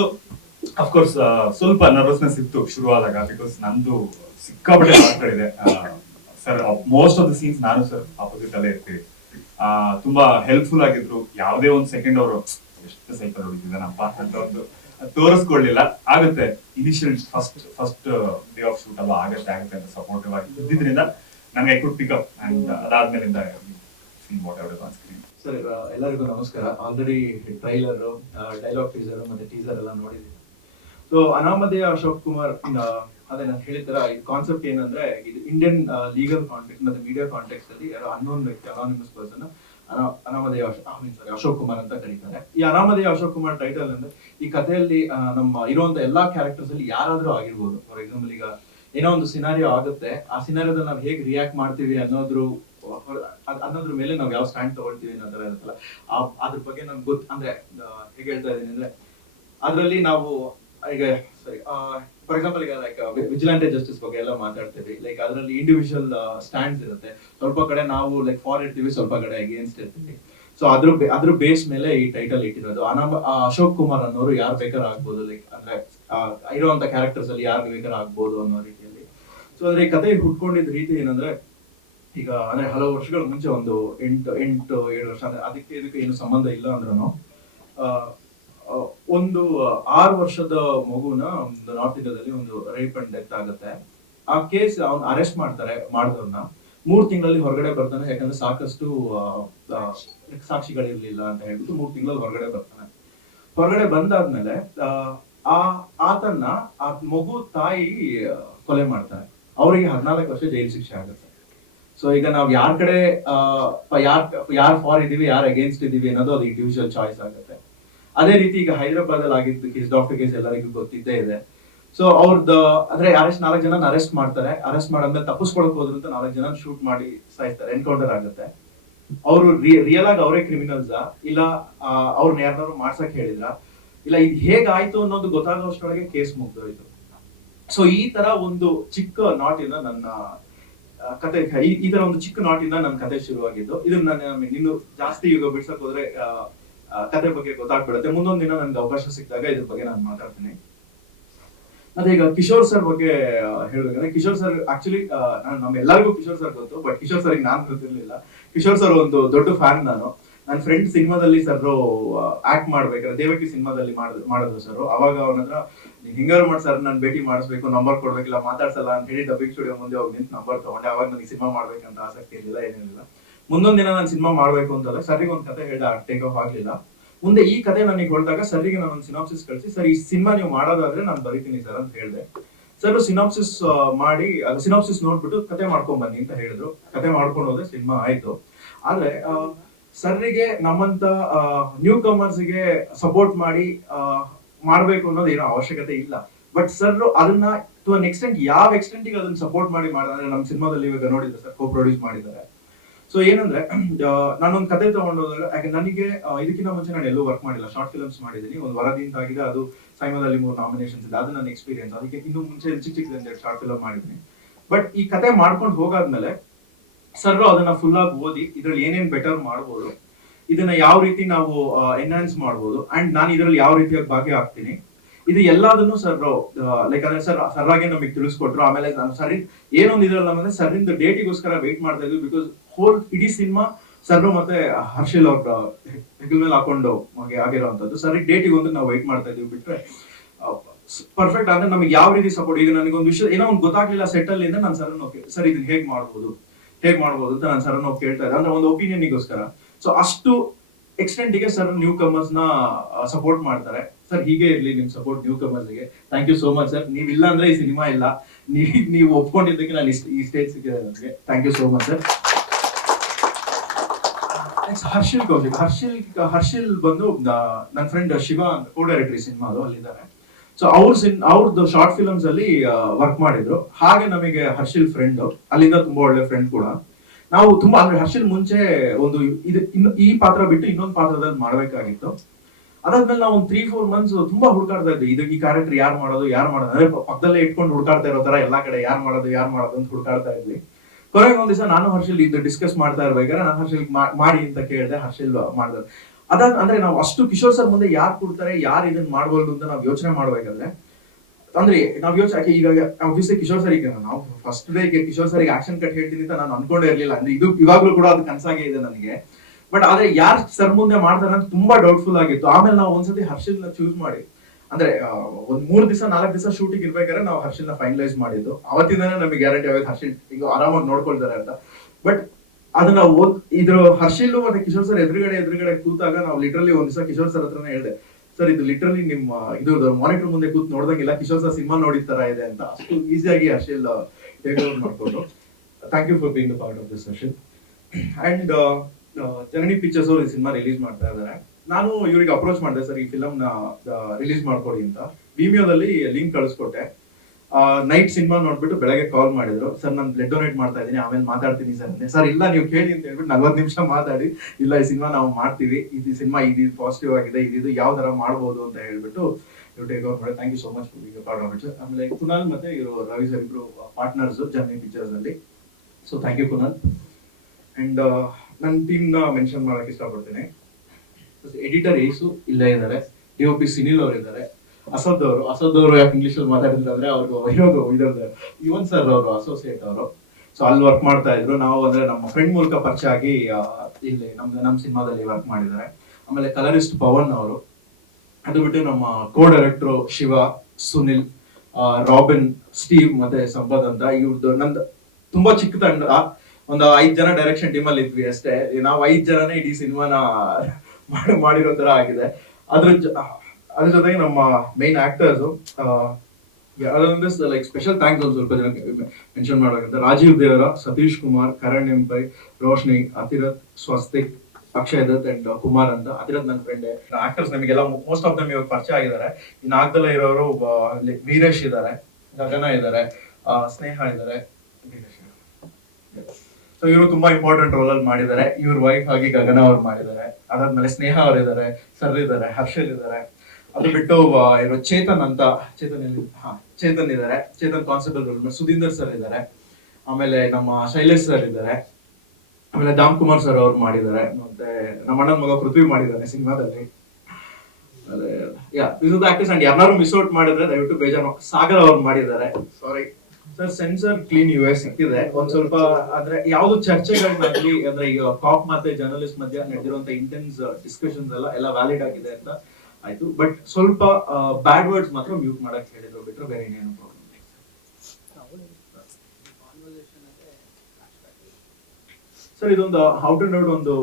ಅಫ್ಕೋರ್ಸ್ ಸ್ವಲ್ಪ ನರ್ವಸ್ನೆಸ್ ಇತ್ತು ಶುರುವಾದಾಗ, ಬಿಕಾಸ್ ನಂದು ಸಿಕ್ಕಾಪಟ್ಟೆ ಮಾತುಗಳಿದೆ sir. Most of the scenes ನಾನು ಸರ್ ಆಪೋಸಿಟ್ ಅಲ್ಲೇ ಇರ್ತೀವಿ. ತುಂಬಾ ಹೆಲ್ಪ್ಫುಲ್ ಆಗಿದ್ರು. ಯಾವುದೇ ಒಂದು ಸೆಕೆಂಡ್ ಅವರು ಎಷ್ಟು ಸೈಕಲ್ ಹೊಡಿತಿದ್ದಾನಪ್ಪ ಅಂತ ಒಂದು ತೋರಿಸ್ಕೊಳ್ಳಿಲ್ಲ. ಆಗುತ್ತೆ initial first day of shoot ಅಲ್ಲ, ಆಗುತ್ತೆ ಅಂತ ಸಪೋರ್ಟಿವ್ ಆಗಿ ಇದ್ದಿದ್ರಿಂದ ನಂಗೆ I could pick up. And ಅದಾದ್ಮೇಲಿಂದ ಸರ್ ಎಲ್ಲರಿಗೂ ನಮಸ್ಕಾರ. ಆಲ್ರೆಡಿ ಟ್ರೈಲರ್, ಡೈಲಾಗ್ ಟೀಸರ್ ಮತ್ತೆ ಟೀಸರ್ ಎಲ್ಲ ನೋಡಿದ್ದೀನಿ. ಸೊ ಅನಾಮಧೇಯ ಅಶೋಕ್ ಕುಮಾರ್, ಅದೇ ನಾನು ಹೇಳಿದ ಈ ಕಾನ್ಸೆಪ್ಟ್ ಏನಂದ್ರೆ ಇದು ಇಂಡಿಯನ್ ಲೀಗಲ್ ಕಾಂಟೆಕ್ಸ್ಟ್ ಮತ್ತೆ ಮೀಡಿಯಾ ಕಾಂಟೆಕ್ಸ್ಟ್ ಅಲ್ಲಿ ಯಾರೋ ಅನ್ನೋನ್ ವ್ಯಕ್ತಿ, ಅನಾನಿಮಸ್ ಪರ್ಸನ್ ಅನಾಮಧೇಯ ಅಶೋಕ್ ಕುಮಾರ್ ಅಂತ ಕರೀತಾರೆ. ಈ ಅನಾಮಧೇಯ ಅಶೋಕ್ ಕುಮಾರ್ ಟೈಟಲ್ ಅಂದ್ರೆ ಈ ಕಥೆಯಲ್ಲಿ ನಮ್ಮ ಇರುವಂತ ಎಲ್ಲಾ ಕ್ಯಾರೆಕ್ಟರ್ಸ್ ಅಲ್ಲಿ ಯಾರಾದ್ರೂ ಆಗಿರ್ಬೋದು. ಫಾರ್ ಎಕ್ಸಾಂಪಲ್ ಈಗ ಏನೋ ಒಂದು ಸಿನಾರಿಯೋ ಆಗುತ್ತೆ, ಆ ಸಿನಾರಿಯೋದಲ್ಲಿ ನಾವು ಹೇಗೆ ರಿಯಾಕ್ಟ್ ಮಾಡ್ತೀವಿ ಅನ್ನೋದ್ರ ಮೇಲೆ ನಾವು ಯಾವ ಸ್ಟ್ಯಾಂಡ್ ತಗೊಳ್ತೀವಿ ಅನ್ನೋ ತರ ಇರುತ್ತಲ್ಲ, ಅದ್ರ ಬಗ್ಗೆ ನಮ್ಗೆ ಅಂದ್ರೆ ಹೇಗೆ ಹೇಳ್ತಾ ಇದೀನಿ ಅಂದ್ರೆ ಅದ್ರಲ್ಲಿ ನಾವು ಈಗ ಸರಿ ಫಾರ್ ಎಕ್ಸಾಂಪಲ್ ಈಗ ಲೈಕ್ ವಿಜಿಲೆಂಟೆ ಜಸ್ಟಿಸ್ ಬಗ್ಗೆ ಎಲ್ಲ ಮಾತಾಡ್ತೀವಿ. ಲೈಕ್ ಅದರಲ್ಲಿ ಇಂಡಿವಿಜುವಲ್ ಸ್ಟ್ಯಾಂಡ್ಸ್ ಇರುತ್ತೆ. ಸ್ವಲ್ಪ ಕಡೆ ನಾವು ಲೈಕ್ ಫಾರ್ ಇರ್ತೀವಿ, ಸ್ವಲ್ಪ ಕಡೆ ಅಗೇನ್ಸ್ಟ್ ಇರ್ತೀವಿ. ಸೊ ಅದ್ರ ಬೇಸ್ ಮೇಲೆ ಈ ಟೈಟಲ್ ಇಟ್ಟಿರೋದು. ಅಶೋಕ್ ಕುಮಾರ್ ಅನ್ನೋರು ಯಾರು ಬೇಕಾದ್ರೂ ಆಗ್ಬೋದು, ಲೈಕ್ ಅಂದ್ರೆ ಇರುವಂತ ಕ್ಯಾರೆಕ್ಟರ್ಸ್ ಅಲ್ಲಿ ಯಾರು ಬೇಕಾದ್ರೂ ಆಗ್ಬೋದು ಅನ್ನೋ ರೀತಿಯಲ್ಲಿ. ಸೊ ಅದ್ರ ಈ ಕತೆ ಹುಟ್ಕೊಂಡಿದ್ದ ರೀತಿ ಏನಂದ್ರೆ, ಈಗ ಅಂದ್ರೆ ಹಲವು ವರ್ಷಗಳ ಮುಂಚೆ ಒಂದು 8-7 ವರ್ಷ, ಅಂದ್ರೆ ಇದಕ್ಕೆ ಏನು ಸಂಬಂಧ ಇಲ್ಲ ಅಂದ್ರೂ ಒಂದು 6 ವರ್ಷದ ಮಗುನ ಒಂದು ನಾರ್ತ್ ಇಂಡಿಯಾದಲ್ಲಿ ಒಂದು ರೇಪ್ ಅಂಡ್ ಡೆತ್ ಆಗುತ್ತೆ. ಆ ಕೇಸ್ ಅವ್ನ ಅರೆಸ್ಟ್ ಮಾಡಿದವ್ರನ್ನ 3 ತಿಂಗಳಲ್ಲಿ ಹೊರಗಡೆ ಬರ್ತಾನೆ. ಯಾಕಂದ್ರೆ ಸಾಕಷ್ಟು ಸಾಕ್ಷಿಗಳಿರ್ಲಿಲ್ಲ ಅಂತ ಹೇಳ್ಬಿಟ್ಟು 3 ತಿಂಗಳಲ್ಲಿ ಹೊರಗಡೆ ಬರ್ತಾನೆ. ಹೊರಗಡೆ ಬಂದಾದ್ಮೇಲೆ ಆತನ್ನ ಆ ಮಗು ತಾಯಿ ಕೊಲೆ ಮಾಡ್ತಾರೆ. ಅವರಿಗೆ 14 ವರ್ಷ ಜೈಲು ಶಿಕ್ಷೆ ಆಗುತ್ತೆ. ಸೊ ಈಗ ನಾವ್ ಯಾರ ಕಡೆ ಯಾರ್ ಫಾರ್ ಇದೀವಿ, ಯಾರು ಅಗೇನ್ಸ್ಟ್ ಇದೀವಿ ಅನ್ನೋದು ಅದು ಇಂಡಿವಿಜುವಲ್ ಚಾಯ್ಸ್ ಆಗುತ್ತೆ. ಅದೇ ರೀತಿ ಈಗ ಹೈದರಾಬಾದ್ ಅಲ್ಲಿ ಆಗಿದ್ದು ಕೇಸ್, ಡಾಕ್ಟರ್ ಕೇಸ್ ಎಲ್ಲರಿಗೂ ಗೊತ್ತಿದ್ದೇ ಇದೆ. ಸೊ ಅವ್ರದ್ದು ಅಂದ್ರೆ 4 ಜನ ಅರೆಸ್ಟ್ ಮಾಡ್ತಾರೆ. ಅರೆಸ್ಟ್ ಮಾಡಾದ್ಮೇಲೆ ತಪ್ಪಿಸ್ಕೊಳಕ್ ಹೋದ್ರು ಅಂತ 4 ಜನ ಶೂಟ್ ಮಾಡಿ ಸಾಯಿಸ್ತಾರೆ. ಎನ್ಕೌಂಟರ್ ಆಗುತ್ತೆ. ಅವರು ರಿಯಲ್ ಆಗಿ ಅವರೇ ಕ್ರಿಮಿನಲ್ಸ್ ಇಲ್ಲ ಅವ್ರನ್ನ ಯಾರನ್ನಾರು ಮಾಡ್ಸಕ್ ಹೇಳಿದ್ರ ಇಲ್ಲ ಇದು ಹೇಗಾಯ್ತು ಅನ್ನೋದು ಗೊತ್ತಾಗೋಷ್ಟೊಳಗೆ ಕೇಸ್ ಮುಗ್ದೋಯ್ತು. ಸೊ ಈ ತರ ಒಂದು ಚಿಕ್ಕ ನಾಟಿನ ನನ್ನ ಕತೆ ಈ ತರ ಒಂದು ಚಿಕ್ಕ ನಾಟಿಂದ ನನ್ನ ಕತೆ ಶುರುವಾಗಿದ್ದು. ಇದನ್ನ ನಾನು ಇನ್ನು ಜಾಸ್ತಿ ಈಗ ಬಿಡ್ಸಕ್ ಹೋದ್ರೆ ಕತೆ ಬಗ್ಗೆ ಗೊತ್ತಾಗ್ಬಿಡುತ್ತೆ. ಮುಂದೊಂದು ದಿನ ನನ್ಗೆ ಅವಕಾಶ ಸಿಕ್ಕಿದಾಗ ಇದ್ರ ಬಗ್ಗೆ ನಾನು ಮಾತಾಡ್ತೀನಿ. ಮತ್ತೆ ಈಗ ಕಿಶೋರ್ ಸರ್ ಬಗ್ಗೆ ಹೇಳ್ಬೇಕಂದ್ರೆ, ಕಿಶೋರ್ ಸರ್ ಆಕ್ಚುಲಿ ನಮ್ಮೆಲ್ಲರಿಗೂ ಕಿಶೋರ್ ಸರ್ ಗೊತ್ತು, ಬಟ್ ಕಿಶೋರ್ ಸರ್ಗೆ ನಾನ್ ಗೊತ್ತಿರ್ಲಿಲ್ಲ. ಕಿಶೋರ್ ಸರ್ ಒಂದು ದೊಡ್ಡ ಫ್ಯಾನ್ ನಾನು. ನನ್ನ ಫ್ರೆಂಡ್ ಸಿನಿಮಾದಲ್ಲಿ ಸರ್ ಆಕ್ಟ್ ಮಾಡ್ಬೇಕಾದ್ರೆ ದೇವಕಿ ಸಿನಿಮಾದಲ್ಲಿ ಮಾಡಿದ್ರು ಸರ್. ಅವಾಗ ಅವನ ಹತ್ರ ಹಿಂಗಾರು ಮಾಡಿ ಸರ್ ನಾನು ಭೇಟಿ ಮಾಡಿಸ್ಬೇಕು, ನಂಬರ್ ಕೊಡ್ಬೇಕಿಲ್ಲ, ಮಾತಾಡ್ಸಲ್ಲ ಅಂತ ಹೇಳಿ ಡಬ್ಬಿಂಗ್ ಸ್ಟುಡಿಯೋ ಮುಂದೆ ಹೋಗಿ ನಿಂತು ನಂಬರ್ ತಗೊಂಡೆ. ಅವಾಗ ನನಗೆ ಸಿನಿಮಾ ಮಾಡ್ಬೇಕಂತ ಆಸಕ್ತಿ ಇರಲಿಲ್ಲ, ಏನಿರಲಿಲ್ಲ. ಮುಂದೊಂದ್ ದಿನ ನಾನು ಸಿನಿಮಾ ಮಾಡ್ಬೇಕು ಅಂತಲ್ಲ ಸರ್ರಿಗೆ ಒಂದು ಕತೆ ಹೇಳ್ದ, ಟೇಕ್ ಆಫ್ ಆಗ್ಲಿಲ್ಲ. ಮುಂದೆ ಈ ಕತೆ ನನಗೆ ಹೊಡೆದಾಗ ಸರ್ರಿಗೆ ನಾನು ಒಂದು ಸಿನಾಪ್ಸಿಸ್ ಕಳಿಸಿ, ಸರ್ ಈ ಸಿನಿಮಾ ನೀವು ಮಾಡೋದಾದ್ರೆ ನಾನು ಬರೀತೀನಿ ಸರ್ ಅಂತ ಹೇಳಿದೆ. ಸರ್ ಸಿನಾಪ್ಸಿಸ್ ಮಾಡಿ ಸಿನಾಪ್ಸಿಸ್ ನೋಡ್ಬಿಟ್ಟು ಕತೆ ಮಾಡ್ಕೊಂಡ್ ಬನ್ನಿ ಅಂತ ಹೇಳಿದ್ರು. ಕತೆ ಮಾಡ್ಕೊಂಡು ಹೋದ್ರೆ ಸಿನಿಮಾ ಆಯ್ತು. ಆದ್ರೆ ಸರ್ರಿಗೆ ನಮ್ಮಂತ ನ್ಯೂ ಕಮರ್ಸ್ಗೆ ಸಪೋರ್ಟ್ ಮಾಡಿ ಮಾಡ್ಬೇಕು ಅನ್ನೋದು ಏನೋ ಅವಶ್ಯಕತೆ ಇಲ್ಲ. ಬಟ್ ಸರ್ ಅದನ್ನ ಟು ಅನ್ ಎಕ್ಸ್ಟೆಂಟ್, ಯಾವ ಎಕ್ಸ್ಟೆಂಟಿಗೆ ಅದನ್ನ ಸಪೋರ್ಟ್ ಮಾಡಿ ಮಾಡಿದ್ರೆ ನಮ್ಮ ಸಿನಿಮಾದಲ್ಲಿ ಇವಾಗ ನೋಡಿದ್ರೆ ಸರ್ ಕೋ ಪ್ರೊಡ್ಯೂಸ್ ಮಾಡಿದ್ದಾರೆ. ಸೊ ಏನಂದ್ರೆ ನಾನೊಂದು ಕತೆ ತಗೊಂಡೋದಾಗ, ಯಾಕೆ ನನಗೆ ಇದಕ್ಕಿಂತ ಮುಂಚೆ ನಾನು ಎಲ್ಲೂ ವರ್ಕ್ ಮಾಡಿಲ್ಲ, ಶಾರ್ಟ್ ಫಿಲ್ಮ್ಸ್ ಮಾಡಿದ್ದೀನಿ. ಒಂದು ವರದಿ ಅಂತ ಆಗಿದೆ, ಅದು ಸೈಮಾದಲ್ಲಿ 3 ನಾಮಿನೇಷನ್ಸ್ ಇದೆ, ಅದು ನನ್ನ ಎಕ್ಸ್ಪೀರಿಯನ್ಸ್. ಅದಕ್ಕೆ ಇನ್ನು ಮುಂಚೆ ಚಿಕ್ಕದಿಂದ ಶಾರ್ಟ್ ಫಿಲ್ಮ್ ಮಾಡಿದ್ದೀನಿ. ಬಟ್ ಈ ಕತೆ ಮಾಡ್ಕೊಂಡು ಹೋಗಾದ್ಮೇಲೆ ಸರ್ ಅದನ್ನ ಫುಲ್ ಆಗಿ ಓದಿ ಇದ್ರಲ್ಲಿ ಏನೇನ್ ಬೆಟರ್ ಮಾಡ್ಬೋದು, ಇದನ್ನ ಯಾವ ರೀತಿ ನಾವು ಎನ್ಹಾನ್ಸ್ ಮಾಡ್ಬೋದು, ಅಂಡ್ ನಾನು ಇದ್ರಲ್ಲಿ ಯಾವ ರೀತಿಯಾಗಿ ಭಾಗಿಯಾಗ್ತೀನಿ, ಇದು ಎಲ್ಲದನ್ನು ಸರ್ ಲೈಕ್ ಅಂದ್ರೆ ಸರ್ ಆಗಿ ನಮಗೆ ತಿಳಿಸ್ಕೊಟ್ರು. ಆಮೇಲೆ ನಾನು ಸರ್ ಏನೊಂದು ಇದ್ರಲ್ಲಿ ನಮ್ಮಂದ್ರೆ ಸರ್ರಿಂದ ಡೇಟಿಗೋಸ್ಕರ ವೇಟ್ ಮಾಡ್ತಾ ಇದ್ವಿ. ಬಿಕಾಸ್ ಹೋಲ್ ಇಡೀ ಸಿನಿಮಾ ಸರ್ ಮತ್ತೆ ಹರ್ಷಿಲ್ ಅವ್ರ ಹೆಗಲ್ ಮೇಲೆ ಹಾಕೊಂಡು ಆಗಿರೋಂಥದ್ದು. ಸರ್ ಡೇಟಿಗೆ ಒಂದು ನಾವು ವೇಟ್ ಮಾಡ್ತಾ ಇದೀವಿ. ಬಿಟ್ರೆ ಪರ್ಫೆಕ್ಟ್ ಅಂದ್ರೆ ನಮಗೆ ಯಾವ ರೀತಿ ಸಪೋರ್ಟ್. ಈಗ ನನಗೊಂದು ವಿಷಯ ಏನೋ ಒಂದು ಗೊತ್ತಾಗ್ಲಿಲ್ಲ ಸೆಟಲ್ ಇಂದ ನಾನು ಸರ್ ಇದನ್ನ ಹೇಗ್ ಮಾಡ್ಬೋದು ಅಂತ ನಾನು ಸರ್ ಹೋಗಿ ಕೇಳ್ತಾ ಇದ್ದೆ, ಅಂದ್ರೆ ಒಂದು ಒಪಿನಿಯನ್ಗೋಸ್ಕರ. ಸೊ ಅಷ್ಟು ಎಕ್ಸ್ಟೆಂಟ್ಗೆ ಸರ್ ನ್ಯೂ ಕಮರ್ಸ್ ನ ಸಪೋರ್ಟ್ ಮಾಡ್ತಾರೆ. ಸರ್ ಹೀಗೆ ಇರ್ಲಿ ನಿಮ್ ಸಪೋರ್ಟ್ ನ್ಯೂ ಕಮರ್ಸ್ಗೆ. Thank you so much sir. ನೀವಿಲ್ಲ ಅಂದ್ರೆ ಈ ಸಿನಿಮಾ ಇಲ್ಲ. ನೀವು ಒಪ್ಕೊಂಡಿದ್ದಕ್ಕೆ ನಾನು ಈ ಸ್ಟೇಜ್ ಸಿಕ್ಕಿದೆ ನನಗೆ. Thank you so much sir. Harshil Kaushik, Harshil ಬಂದು ನನ್ನ ಫ್ರೆಂಡ್ ಶಿವ ಅಂತ ಕೋ ಡೈರೆಕ್ಟರ್ ಸಿನಿಮಾ ಅದು ಅಲ್ಲಿದ್ದಾರೆ. ಸೊ ಅವ್ರದ್ದು ಶಾರ್ಟ್ ಫಿಲ್ಮ್ಸ್ ಅಲ್ಲಿ ವರ್ಕ್ ಮಾಡಿದ್ರು. ಹಾಗೆ ನಮಗೆ ಹರ್ಷಿಲ್ ಫ್ರೆಂಡ್, ಅಲ್ಲಿಂದ ತುಂಬಾ ಒಳ್ಳೆ ಫ್ರೆಂಡ್ ಕೂಡ. ನಾವು ತುಂಬಾ ಅಂದ್ರೆ ಹರ್ಷಿಲ್ ಮುಂಚೆ ಒಂದು ಈ ಪಾತ್ರ ಬಿಟ್ಟು ಇನ್ನೊಂದು ಪಾತ್ರದಲ್ಲಿ ಮಾಡ್ಬೇಕಾಗಿತ್ತು. ಅದಾದ್ಮೇಲೆ ನಾವು ಒಂದು 3-4 ಮಂತ್ಸ್ ತುಂಬಾ ಹುಡುಕಾಡ್ತಾ ಇದ್ವಿ, ಈ ಕ್ಯಾರೆಕ್ಟರ್ ಯಾರು ಮಾಡೋದು ಅಂದ್ರೆ ಪಕ್ಕದಲ್ಲೇ ಇಟ್ಕೊಂಡು ಹುಡುಕಾಡ್ತಾ ಇರೋ ತರ ಎಲ್ಲಾ ಕಡೆ ಯಾರು ಮಾಡೋದು ಅಂತ ಹುಡುಕಾಡ್ತಾ ಇದ್ವಿ. ಕೊನೆಗೆ ಒಂದ್ ದಿವಸ ನಾನು ಹರ್ಷಿಲ್ ಇದು ಡಿಸ್ಕಸ್ ಮಾಡ್ತಾ ಇರ್ಬೇಕಾದ್ರೆ ನಾನು ಹರ್ಷಿಲ್ ಮಾಡಿ ಅಂತ ಕೇಳಿದೆ. ಹರ್ಷಿಲ್ ಮಾಡಿದ್ರು. ಅಂದ್ರೆ ನಾವು ಅಷ್ಟು ಕಿಶೋರ್ ಸರ್ ಮುಂದೆ ಯಾರು ಕೊಡ್ತಾರೆ, ಯಾರು ಇದನ್ನ ಮಾಡ್ಬೋದು ಅಂತ ನಾವು ಯೋಚನೆ ಮಾಡ್ಬೇಕಾದ್ರೆ, ಅಂದ್ರೆ ನಾವು ಯೋಚನೆ ಈಗ ಆಬ್ವಿಯಸ್ಲಿ ಕಿಶೋರ್ ಸರ್ ಈಗ ನಾವು first day Kishore sir action cut ಹೇಳ್ತೀನಿ ಅಂತ ನಾನು ಅನ್ಕೊಂಡೇ ಇರ್ಲಿಲ್ಲ. ಅಂದ್ರೆ ಇದು ಇವಾಗ್ಲೂ ಕೂಡ ಅದು ಕನಸಾಗೆ ಇದೆ ನನಗೆ. ಬಟ್ ಆದ್ರೆ ಯಾರು ಸರ್ ಮುಂದೆ ಮಾಡ್ತಾರೆ ಅಂತ ತುಂಬಾ ಡೌಟ್ಫುಲ್ ಆಗಿತ್ತು. ಆಮೇಲೆ ನಾವು ಒಂದ್ಸತಿ ಹರ್ಷಿಲ್ ನ ಚೂಸ್ ಮಾಡಿ, ಅಂದ್ರೆ ಒಂದ್ 4 ದಿವಸ ಶೂಟಿಂಗ್ ಇರ್ಬೇಕಾದ್ರೆ ನಾವು ಹರ್ಷಿಲ್ ನ ಫೈನಲೈಸ್ ಮಾಡಿದ್ದು. ಅವತ್ತಿಂದಾನೇ ನಮಗೆ ಗ್ಯಾರಂಟಿ ಆಗುತ್ತೆ ಹರ್ಷಿಲ್ ಈಗ ಆರಾಮಾಗಿ ನೋಡ್ಕೊಳ್ತಾರೆ ಅಂತ. ಬಟ್ ಅದನ್ನ ಇದ್ರ ಹರ್ಷಿಲ್ ಮತ್ತೆ ಕಿಶೋರ್ ಸರ್ ಎದುರುಗಡೆ ಕೂತಾಗ ನಾವು ಲಿಟ್ರಲಿ ಒಂದ್ ದಿವಸ ಕಿಶೋರ್ ಸರ್ ಹತ್ರನೇ ಹೇಳಿದೆ, ಸರ್ ಇದು ಲಿಟ್ರಲಿ ನಿಮ್ಮ ಇದು ಮಾನಿಟರ್ ಮುಂದೆ ಕೂತ್ ನೋಡ್ದಂಗಿಲ್ಲ, ಕಿಶೋರ್ ಸರ್ ಸಿನಿಮಾ ನೋಡಿದ ತರ ಇದೆ ಅಂತ. ಅಷ್ಟು ಈಸಿಯಾಗಿ ಹರ್ಷಿಲ್ ಟೇಕ್ ಓವರ್ ಮಾಡ್ಕೊಂಡು. Thank you for being the part of this Harshil. And Janani Pictures ಅವರು ಈ ಸಿನಿಮಾ ರಿಲೀಸ್ ಮಾಡ್ತಾ ಇದ್ದಾರೆ. ನಾನು ಇವ್ರಿಗೆ ಅಪ್ರೋಚ್ ಮಾಡಿದೆ, ಸರ್ ಈ ಫಿಲಮ್ ನ ರಿಲೀಸ್ ಮಾಡ್ಕೊಡಿ ಅಂತ. ವಿಮಿಯೋದಲ್ಲಿ ಲಿಂಕ್ ಕಳಿಸ್ಕೊಟ್ಟೆ. ನೈಟ್ ಸಿನಿಮಾ ನೋಡ್ಬಿಟ್ಟು ಬೆಳಗ್ಗೆ ಕಾಲ್ ಮಾಡಿದ್ರು, ಸರ್ ನಾನು ಬ್ಲಡ್ ಡೊನೇಟ್ ಮಾಡ್ತಾ ಇದ್ದೀನಿ, ಆಮೇಲೆ ಮಾತಾಡ್ತೀನಿ ಸರ್ ಅಂದೆ. ಸರ್ ಇಲ್ಲ ನೀವು ಕೇಳಿ ಅಂತ ಹೇಳ್ಬಿಟ್ಟು 40 ನಿಮಿಷ ಮಾತಾಡಿ, ಇಲ್ಲ ಈ ಸಿನಿಮಾ ನಾವು ಮಾಡ್ತೀವಿ, ಇದು ಸಿನಿಮಾ ಇದು ಪಾಸಿಟಿವ್ ಆಗಿದೆ, ಇದು ಯಾವ ತರ ಮಾಡ್ಬೋದು ಅಂತ ಹೇಳ್ಬಿಟ್ಟು ಇವ್ರು ಟೇಕ್ ಓವರ್ ಮಾಡಿ. Thank you so much for being a part of it. ಆಮೇಲೆ ಕುನಾಲ್ ಮತ್ತೆ ಇವರು ರವಿ ಸರ್ ಇಬ್ರು ಪಾರ್ಟ್ನರ್ಸ್ ಜನನಿ ಪಿಕ್ಚರ್ಸ್ ಅಲ್ಲಿ. So thank you Kunal. And ನನ್ನ ಟೀಮ್ ನ ಮೆನ್ಷನ್ ಮಾಡಕ್ ಇಷ್ಟಪಡ್ತೇನೆ. ಎಡಿಟರ್ ಏಸು ಇಲ್ಲೇ ಇದ್ದಾರೆ, DOP ಸುನಿಲ್ ಅವರು ಇದ್ದಾರೆ, ಅಸದ್ ಅವರು ಯಾಕೆ ಇಂಗ್ಲಿಷ್ ಅಲ್ಲಿ ಮಾತಾಡಿದ್ರು ಅಂದ್ರೆ ಅವ್ರಿಗೆ ಇರೋದು ಇದರದ್ದು ಯುವನ್ ಸರ್ ಅವರು ಅಸೋಸಿಯೇಟ್ ಅವರು. ಸೊ ಅಲ್ಲಿ ವರ್ಕ್ ಮಾಡ್ತಾ ಇದ್ರು. ನಾವು ಅಂದ್ರೆ ನಮ್ಮ ಫ್ರೆಂಡ್ ಮೂಲಕ ಪರಿಚಯ ಆಗಿ ಇಲ್ಲಿ ನಮ್ಮ ಸಿನಿಮಾದಲ್ಲಿ ವರ್ಕ್ ಮಾಡಿದ್ದಾರೆ. ಆಮೇಲೆ ಕಲರಿಸ್ಟ್ ಪವನ್ ಅವರು, ಅದು ಬಿಟ್ಟು ನಮ್ಮ co director Shiva, Sunil, Robin, Steve ಮತ್ತೆ ಸಂಪತ್ ಅಂತ. ಇವ್ರದ್ದು ನಂದು ತುಂಬಾ ಚಿಕ್ಕ ತಂಡ, ಒಂದು 5 ಜನ ಡೈರೆಕ್ಷನ್ ಟೀಮ್ ಅಲ್ಲಿ ಇದ್ವಿ ಅಷ್ಟೇ. ನಾವು 5 ಜನನೇ ಇಡೀ ಸಿನಿಮಾನ ಮಾಡಿರೋ ತರ ಆಗಿದೆ. ಅದ್ರ ಜೊತೆಗೆ ನಮ್ಮ main actors like special thanks ಒಂದು ಸ್ವಲ್ಪ ಜನ ಮೆನ್ಷನ್ ಮಾಡೋದಂತ. ರಾಜೀವ್ ದೇವರ, ಸತೀಶ್ ಕುಮಾರ್, ಕರಣ್ ಎಂಪೈ, ರೋಶ್ನಿ, ಅತಿರಥ್, ಸ್ವಸ್ತಿಕ್, ಅಕ್ಷಯ್ ದತ್ ಅಂಡ್ ಕುಮಾರ್ ಅಂತ. ಅತಿರಥ್ ನನ್ನ ಫ್ರೆಂಡ್. ಆಕ್ಟರ್ಸ್ ನಮಗೆಲ್ಲ ಮೋಸ್ಟ್ ಆಫ್ ದಮ್ ಇವಾಗ ಪರಿಚಯ ಆಗಿದ್ದಾರೆ. ಈ 4 ಇರೋರು ವೀರೇಶ್ ಇದ್ದಾರೆ, ಗಗನ ಇದ್ದಾರೆ, ಸ್ನೇಹ ಇದ್ದಾರೆ. ಸೊ ಇವರು ತುಂಬಾ ಇಂಪಾರ್ಟೆಂಟ್ ರೋಲ್ ಅಲ್ಲಿ ಮಾಡಿದ್ದಾರೆ. ಇವ್ರ ವೈಫ್ ಆಗಿ ಗಗನ ಅವ್ರು ಮಾಡಿದ್ದಾರೆ. ಅದಾದ್ಮೇಲೆ ಸ್ನೇಹ ಅವ್ರು ಇದ್ದಾರೆ, ಸರ್ ಇದ್ದಾರೆ, ಹರ್ಷಲ್ ಇದ್ದಾರೆ. ಅದು ಬಿಟ್ಟು ಇವರು ಚೇತನ್ ಇದ್ದಾರೆ, ಚೇತನ್ ಕಾನ್ಸ್ಟೇಬಲ್ ರೋಲ್, ಸುಧೀಂದರ್ ಸರ್ ಇದ್ದಾರೆ. ಆಮೇಲೆ ನಮ್ಮ ಶೈಲೇಶ್ ಸರ್ ಇದ್ದಾರೆ, ಆಮೇಲೆ ದಾಮ್ ಕುಮಾರ್ ಸರ್ ಅವ್ರು ಮಾಡಿದ್ದಾರೆ, ಮತ್ತೆ ನಮ್ಮ ಅಣ್ಣನ ಮಗ ಪೃಥ್ವಿ ಮಾಡಿದ್ದಾರೆ ಸಿನಿಮಾದಲ್ಲಿ. ಅದೇ ಇದು ಆಕ್ಟರ್ಸ್ ಅಂಡ್ ಯಾರು ಮಿಸ್ ಔಟ್ ಮಾಡಿದ್ರೆ ದಯವಿಟ್ಟು ಬೇಜಾರು. ಸಾಗರ್ ಅವ್ರು ಮಾಡಿದ್ದಾರೆ, sorry sir. Sensor clean US ಸಿಕ್ಕಿದೆ ಒಂದ್ ಸ್ವಲ್ಪ. ಆದ್ರೆ ಯಾವ್ದು ಚರ್ಚೆಗಳನ್ನಾಗ್ಲಿ ಅಂದ್ರೆ ಈಗ ಕಾಪ್ ಮತ್ತೆ ಜರ್ನಲಿಸ್ಟ್ ಮಧ್ಯ ನಡೆದಿರುವಂತ ಇಂಟೆನ್ಸ್ ಡಿಸ್ಕಷನ್ಸ್ ಎಲ್ಲ ವ್ಯಾಲಿಡ್ ಆಗಿದೆ ಅಂತ ಆಯ್ತು. ಬಟ್ ಸ್ವಲ್ಪ ಬ್ಯಾಡ್ ವರ್ಡ್ಸ್ ಮಾತ್ರ ಮ್ಯೂಟ್ ಮಾಡಕ್ ಹೇಳಿದ್ರು, ಬಿಟ್ರೆ ಬೇರೆ ಏನೇನು ಪ್ರಾಬ್ಲಮ್. ಸರ್ ಇದೊಂದು ಔಟ್ ಅಂಡ್ ಔಟ್ ಒಂದು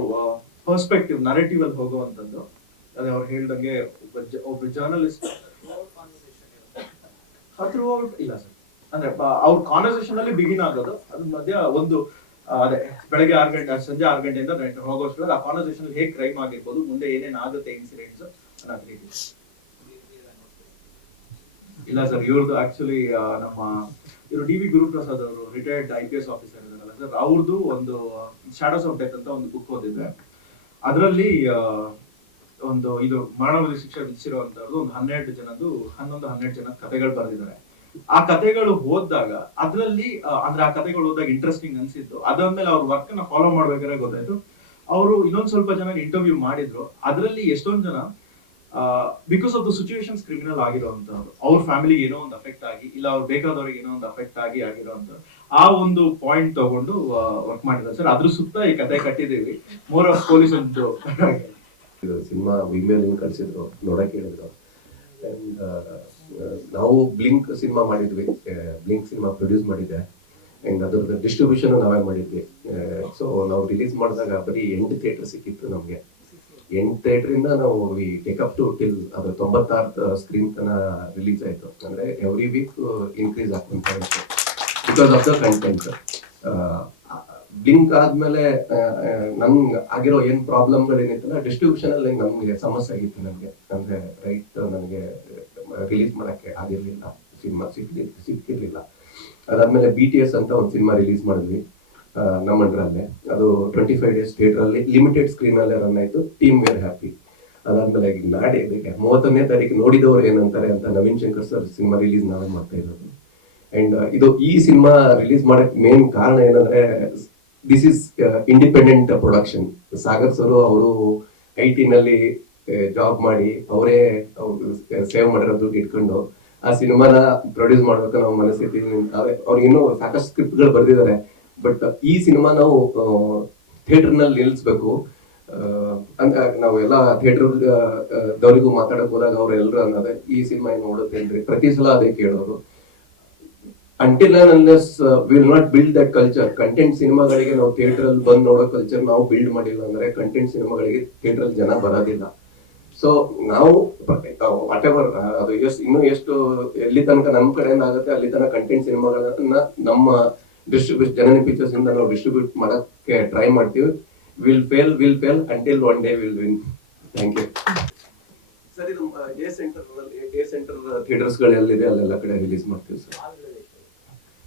ಪರ್ಸ್ಪೆಕ್ಟಿವ್ ನರೇಟಿವ್ ಅಲ್ಲಿ ಹೋಗುವಂತದ್ದು. ಅದೇ ಅವ್ರು ಹೇಳ್ದಂಗೆ ಒಬ್ಬ ಜರ್ನಲಿಸ್ಟ್ ಇಲ್ಲ ಸರ್, ಅಂದ್ರೆ ಅವ್ರ ಕಾನ್ವರ್ಸೇಷನ್ ಅಲ್ಲಿ ಬಿಗಿನ್ ಆಗೋದು, ಅದ್ರ ಮಧ್ಯ ಒಂದು ಅದೇ ಬೆಳಗ್ಗೆ 6 ಗಂಟೆ ಸಂಜೆ 6 ಗಂಟೆಯಿಂದ ಹೋಗೋಷ್ಟ್ರಲ್ಲಿ ಆ ಕಾನ್ವರ್ಸೇಷನ್ ಹೇಗೆ ಕ್ರೈಮ್ ಆಗಿರ್ಬೋದು, ಮುಂದೆ ಏನೇನ್ ಆಗುತ್ತೆ ಇನ್ಸಿಡೆಂಟ್ಸ್ ಅನ್ನೋದು. ಇಲ್ಲ ಸರ್, ಇವ್ರದ್ದು ಆಕ್ಚುಲಿ ನಮ್ಮ ಇವರು DV ಗುರುಪ್ರಸಾದ್ ಅವರು ರಿಟೈರ್ಡ್ IPS ಆಫೀಸರ್ ಇದಾರಲ್ಲ ಸರ್, ಅವ್ರದ್ದು ಒಂದು ಶಾಡೋಸ್ ಆಫ್ ಡೆತ್ ಅಂತ ಒಂದು ಬುಕ್ ಓದಿದ್ರೆ ಅದರಲ್ಲಿ ಒಂದು ಇದು ಮರಣೋಪಾಯ ಶಿಕ್ಷೆ ವಿಧಿಸಿರುವಂತವ್ರದ್ದು ಒಂದು 11 ಜನ ಕಥೆಗಳು ಬರೆದಿದ್ದಾರೆ. ಆ ಕಥೆಗಳು ಓದಿದಾಗ ಅದರಲ್ಲಿ ಅಂದ್ರೆ ಆ ಕಥೆಗಳು ಓದಾಗ ಇಂಟ್ರೆಸ್ಟಿಂಗ್ ಅನ್ಸಿತ್ತು. ಅದಾದ್ಮೇಲೆ ಅವ್ರ ವರ್ಕ್ ನ ಫಾಲೋ ಮಾಡ್ಬೇಕಾದ್ರೆ ಗೊತ್ತಾಯ್ತು. ಅವರು ಇನ್ನೊಂದ್ ಸ್ವಲ್ಪ ಜನ ಇಂಟರ್ವ್ಯೂ ಮಾಡಿದ್ರು. ಅದರಲ್ಲಿ ಎಷ್ಟೊಂದ್ ಜನ because of the situations criminal ಆಗಿರೋಂಥವ್ರು, ಅವ್ರ ಫ್ಯಾಮಿಲಿ ಏನೋ ಒಂದು ಅಫೆಕ್ಟ್ ಆಗಿ, ಇಲ್ಲ ಅವ್ರು ಬೇಕಾದವ್ರಿಗೆ ಏನೋ ಒಂದು ಅಫೆಕ್ಟ್ ಆಗಿರೋಂಥವ್ರು, ಆ ಒಂದು ಪಾಯಿಂಟ್ ತಗೊಂಡು ವರ್ಕ್ ಮಾಡಿದ್ದಾರೆ ಸರ್. ಅದ್ರ ಸುತ್ತ ಈ ಕತೆ ಕಟ್ಟಿದೀವಿ. ಮೋರ್ ಆಫ್ ಪೊಲೀಸ್ ಒಂದು ಸಿನಿಮಾ ವಿಮೇಲ್ ಕಳ್ಸಿದ್ರು, ನೋಡಕ್ ಹೇಳಿದ್ರು. ಅಂಡ್ ನಾವು ಬ್ಲಿಂಕ್ ಸಿನಿಮಾ ಮಾಡಿದ್ವಿ, ಬ್ಲಿಂಕ್ ಸಿನಿಮಾ ಪ್ರೊಡ್ಯೂಸ್ ಮಾಡಿದ್ದೆ. ಅಂಡ್ ಅದ್ರದ್ದು ಡಿಸ್ಟ್ರಿಬ್ಯೂಷನ್ ನಾವೇ ಮಾಡಿದ್ವಿ. ಸೊ ನಾವು ರಿಲೀಸ್ ಮಾಡಿದಾಗ ಬರೀ 8 ಥಿಯೇಟರ್ ಸಿಕ್ಕಿತ್ತು ನಮ್ಗೆ. 8 ಥಿಯೇಟರ್ ನಾವು ಟೇಕಪ್ ಟು ಟಿಲ್ ಅದು 96 ಸ್ಕ್ರೀನ್ ತನ ರಿಲೀಸ್ ಆಯ್ತು. ಅಂದ್ರೆ ಎವ್ರಿ ವೀಕ್ ಇನ್ಕ್ರೀಸ್ ಆಗ್ಕೊಂತ ಇತ್ತು because of the content. Blink ಆದ್ಮೇಲೆ ನಮ್ಗೆ ಆಗಿರೋ ಏನ್ ಪ್ರಾಬ್ಲಮ್ಗಳೇನಿತ್ತಲ್ಲ ಡಿಸ್ಟ್ರಿಬ್ಯೂಷನ್ ಅಲ್ಲಿ ನಮ್ಗೆ ಸಮಸ್ಯೆ ಆಗಿತ್ತು. ನಮ್ಗೆ ಅಂದ್ರೆ ರೈಟ್ ನನಗೆ ರಿಲೀಸ್ ಮಾಡಕ್ಕೆ ಆಗಿರ್ಲಿಲ್ಲ, ಸಿನಿಮಾ ಸಿಕ್ಕಿರ್ಲಿಲ್ಲ. ಅದಾದ್ಮೇಲೆ BTS ಅಂತ ಒಂದು ಸಿನಿಮಾ ರಿಲೀಸ್ ಮಾಡಿದ್ವಿ ನಮ್ಮ ಅಂಡ್ರಲ್ಲೇ. ಅದು 25 ಡೇಸ್ ಥಿಯೇಟರ್ ಅಲ್ಲಿ ಲಿಮಿಟೆಡ್ ಸ್ಕ್ರೀನ್ ಅಲ್ಲೇ ರನ್ ಆಯ್ತು. Team were happy. ಅದಾದ್ಮೇಲೆ ನಾಡಿ 31ನೇ ತಾರೀಕು ನೋಡಿದವರು ಏನಂತಾರೆ ಅಂತ Naveen Shankar sir cinema release ನಾವೇ ಮಾಡ್ತಾ ಇರೋದು. ಅಂಡ್ ಇದು ಈ ಸಿನಿಮಾ ರಿಲೀಸ್ ಮಾಡಕ್ ಮೇನ್ ಕಾರಣ ಏನಂದ್ರೆ this is independent production. Sagar sir ಅವರು IT ನಲ್ಲಿ ಜಾಬ್ ಮಾಡಿ ಅವರೇ ಸೇವ್ ಮಾಡಿರೋ ದುಡ್ಡು ಇಟ್ಕೊಂಡು ಆ ಸಿನಿಮಾನ ಪ್ರೊಡ್ಯೂಸ್ ಮಾಡ್ಬೇಕು ನಾವು ಮನಸ್ಥಿತಿ. ಅವ್ರಿಗೆ ಇನ್ನೂ ಸಾಕಷ್ಟು ಸ್ಕ್ರಿಪ್ಟ್ ಗಳು ಬರ್ದಿದ್ದಾರೆ. ಬಟ್ ಈ ಸಿನಿಮಾ ನಾವು ಥಿಯೇಟರ್ ನಲ್ಲಿ ನಿಲ್ಲಿಸ್ಬೇಕು ಅಂತ ನಾವು ಎಲ್ಲ ಥಿಯೇಟರ್ ದವರಿಗೂ ಮಾತಾಡಕ್ ಹೋದಾಗ ಅವ್ರು ಎಲ್ರು ಅನ್ನೋದೇ ಈ ಸಿನಿಮಾ ಏನು ನೋಡುತ್ತೇನ್ರಿ, ಪ್ರತಿ ಸಲ ಅದೇ ಕೇಳೋರು. Until and unless will not build that culture. Content ಸಿನಿಮಾಗಳಿಗೆ ನಾವು ಥಿಯೇಟರ್ ಅಲ್ಲಿ ಬಂದು ನೋಡೋ ಕಲ್ಚರ್ ನಾವು ಬಿಲ್ಡ್ ಮಾಡಿಲ್ಲ ಅಂದ್ರೆ ಕಂಟೆಂಟ್ ಸಿನಿಮಾಗಳಿಗೆ ಥಿಯೇಟರ್ ಅಲ್ಲಿ ಜನ ಬರೋದಿಲ್ಲ. ಸೊ ನಾವು ವಾಟ್ ಎವರ್ ಅದು ಇನ್ನೂ ಎಷ್ಟು ಎಲ್ಲಿ ತನಕ ನಮ್ಮ ಕಡೆಯಿಂದ ಆಗುತ್ತೆ ಅಲ್ಲಿ ತನಕ ಕಂಟೆಂಟ್ ಸಿನಿಮಾಗಳನ್ನ ನಮ್ಮ ಜನನಿ ಪಿಕ್ಚರ್ಸ್ ಇಂದ ನಾವು ಡಿಸ್ಟ್ರಿಬ್ಯೂಟ್ ಮಾಡಕ್ಕೆ ಟ್ರೈ ಮಾಡ್ತೀವಿ. Will fail until one day will win. Thank you sir. ಇದು ಎ ಸೆಂಟರ್ ಥಿಯೇಟರ್ಸ್ ಗಳೆಲ್ಲಿದೆ ಅಲ್ಲೆಲ್ಲ ಕಡೆ ರಿಲೀಸ್ ಮಾಡ್ತೀವಿ ಸರ್.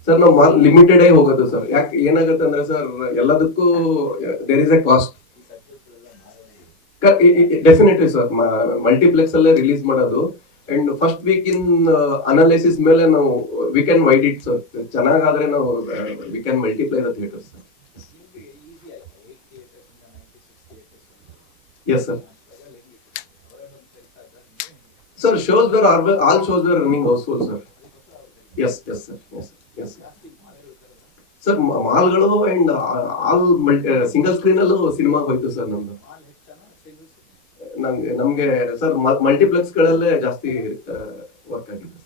ಸರ್ ನಾವು ಲಿಮಿಟೆಡ್ ಆಗಿ ಹೋಗೋದು ಸರ್. ಯಾಕೆ ಏನಾಗುತ್ತೆ ಅಂದ್ರೆ ಸರ್ ಎಲ್ಲದಕ್ಕೂ there is a cost. Definitely sir multiplex ಅಲ್ಲೇ ರಿಲೀಸ್ ಮಾಡೋದು. And first week in analysis ಮೇಲೆ ನಾವು we can wide it sir. ಚೆನ್ನಾಗಾದ್ರೆ ನಾವು we can multiply the theatres sir. Yes sir. Sir shows were all shows were running housefull sir. Yes sir. Yes sir. ಮಾಲ್ಗಳು and all single screen ಅಲ್ಲೂ cinema ಹೋಯ್ತು sir. ನಮ್ಗೆ sir multiplex ಗಳಲ್ಲೇ ಜಾಸ್ತಿ work ಆಗಿದೆ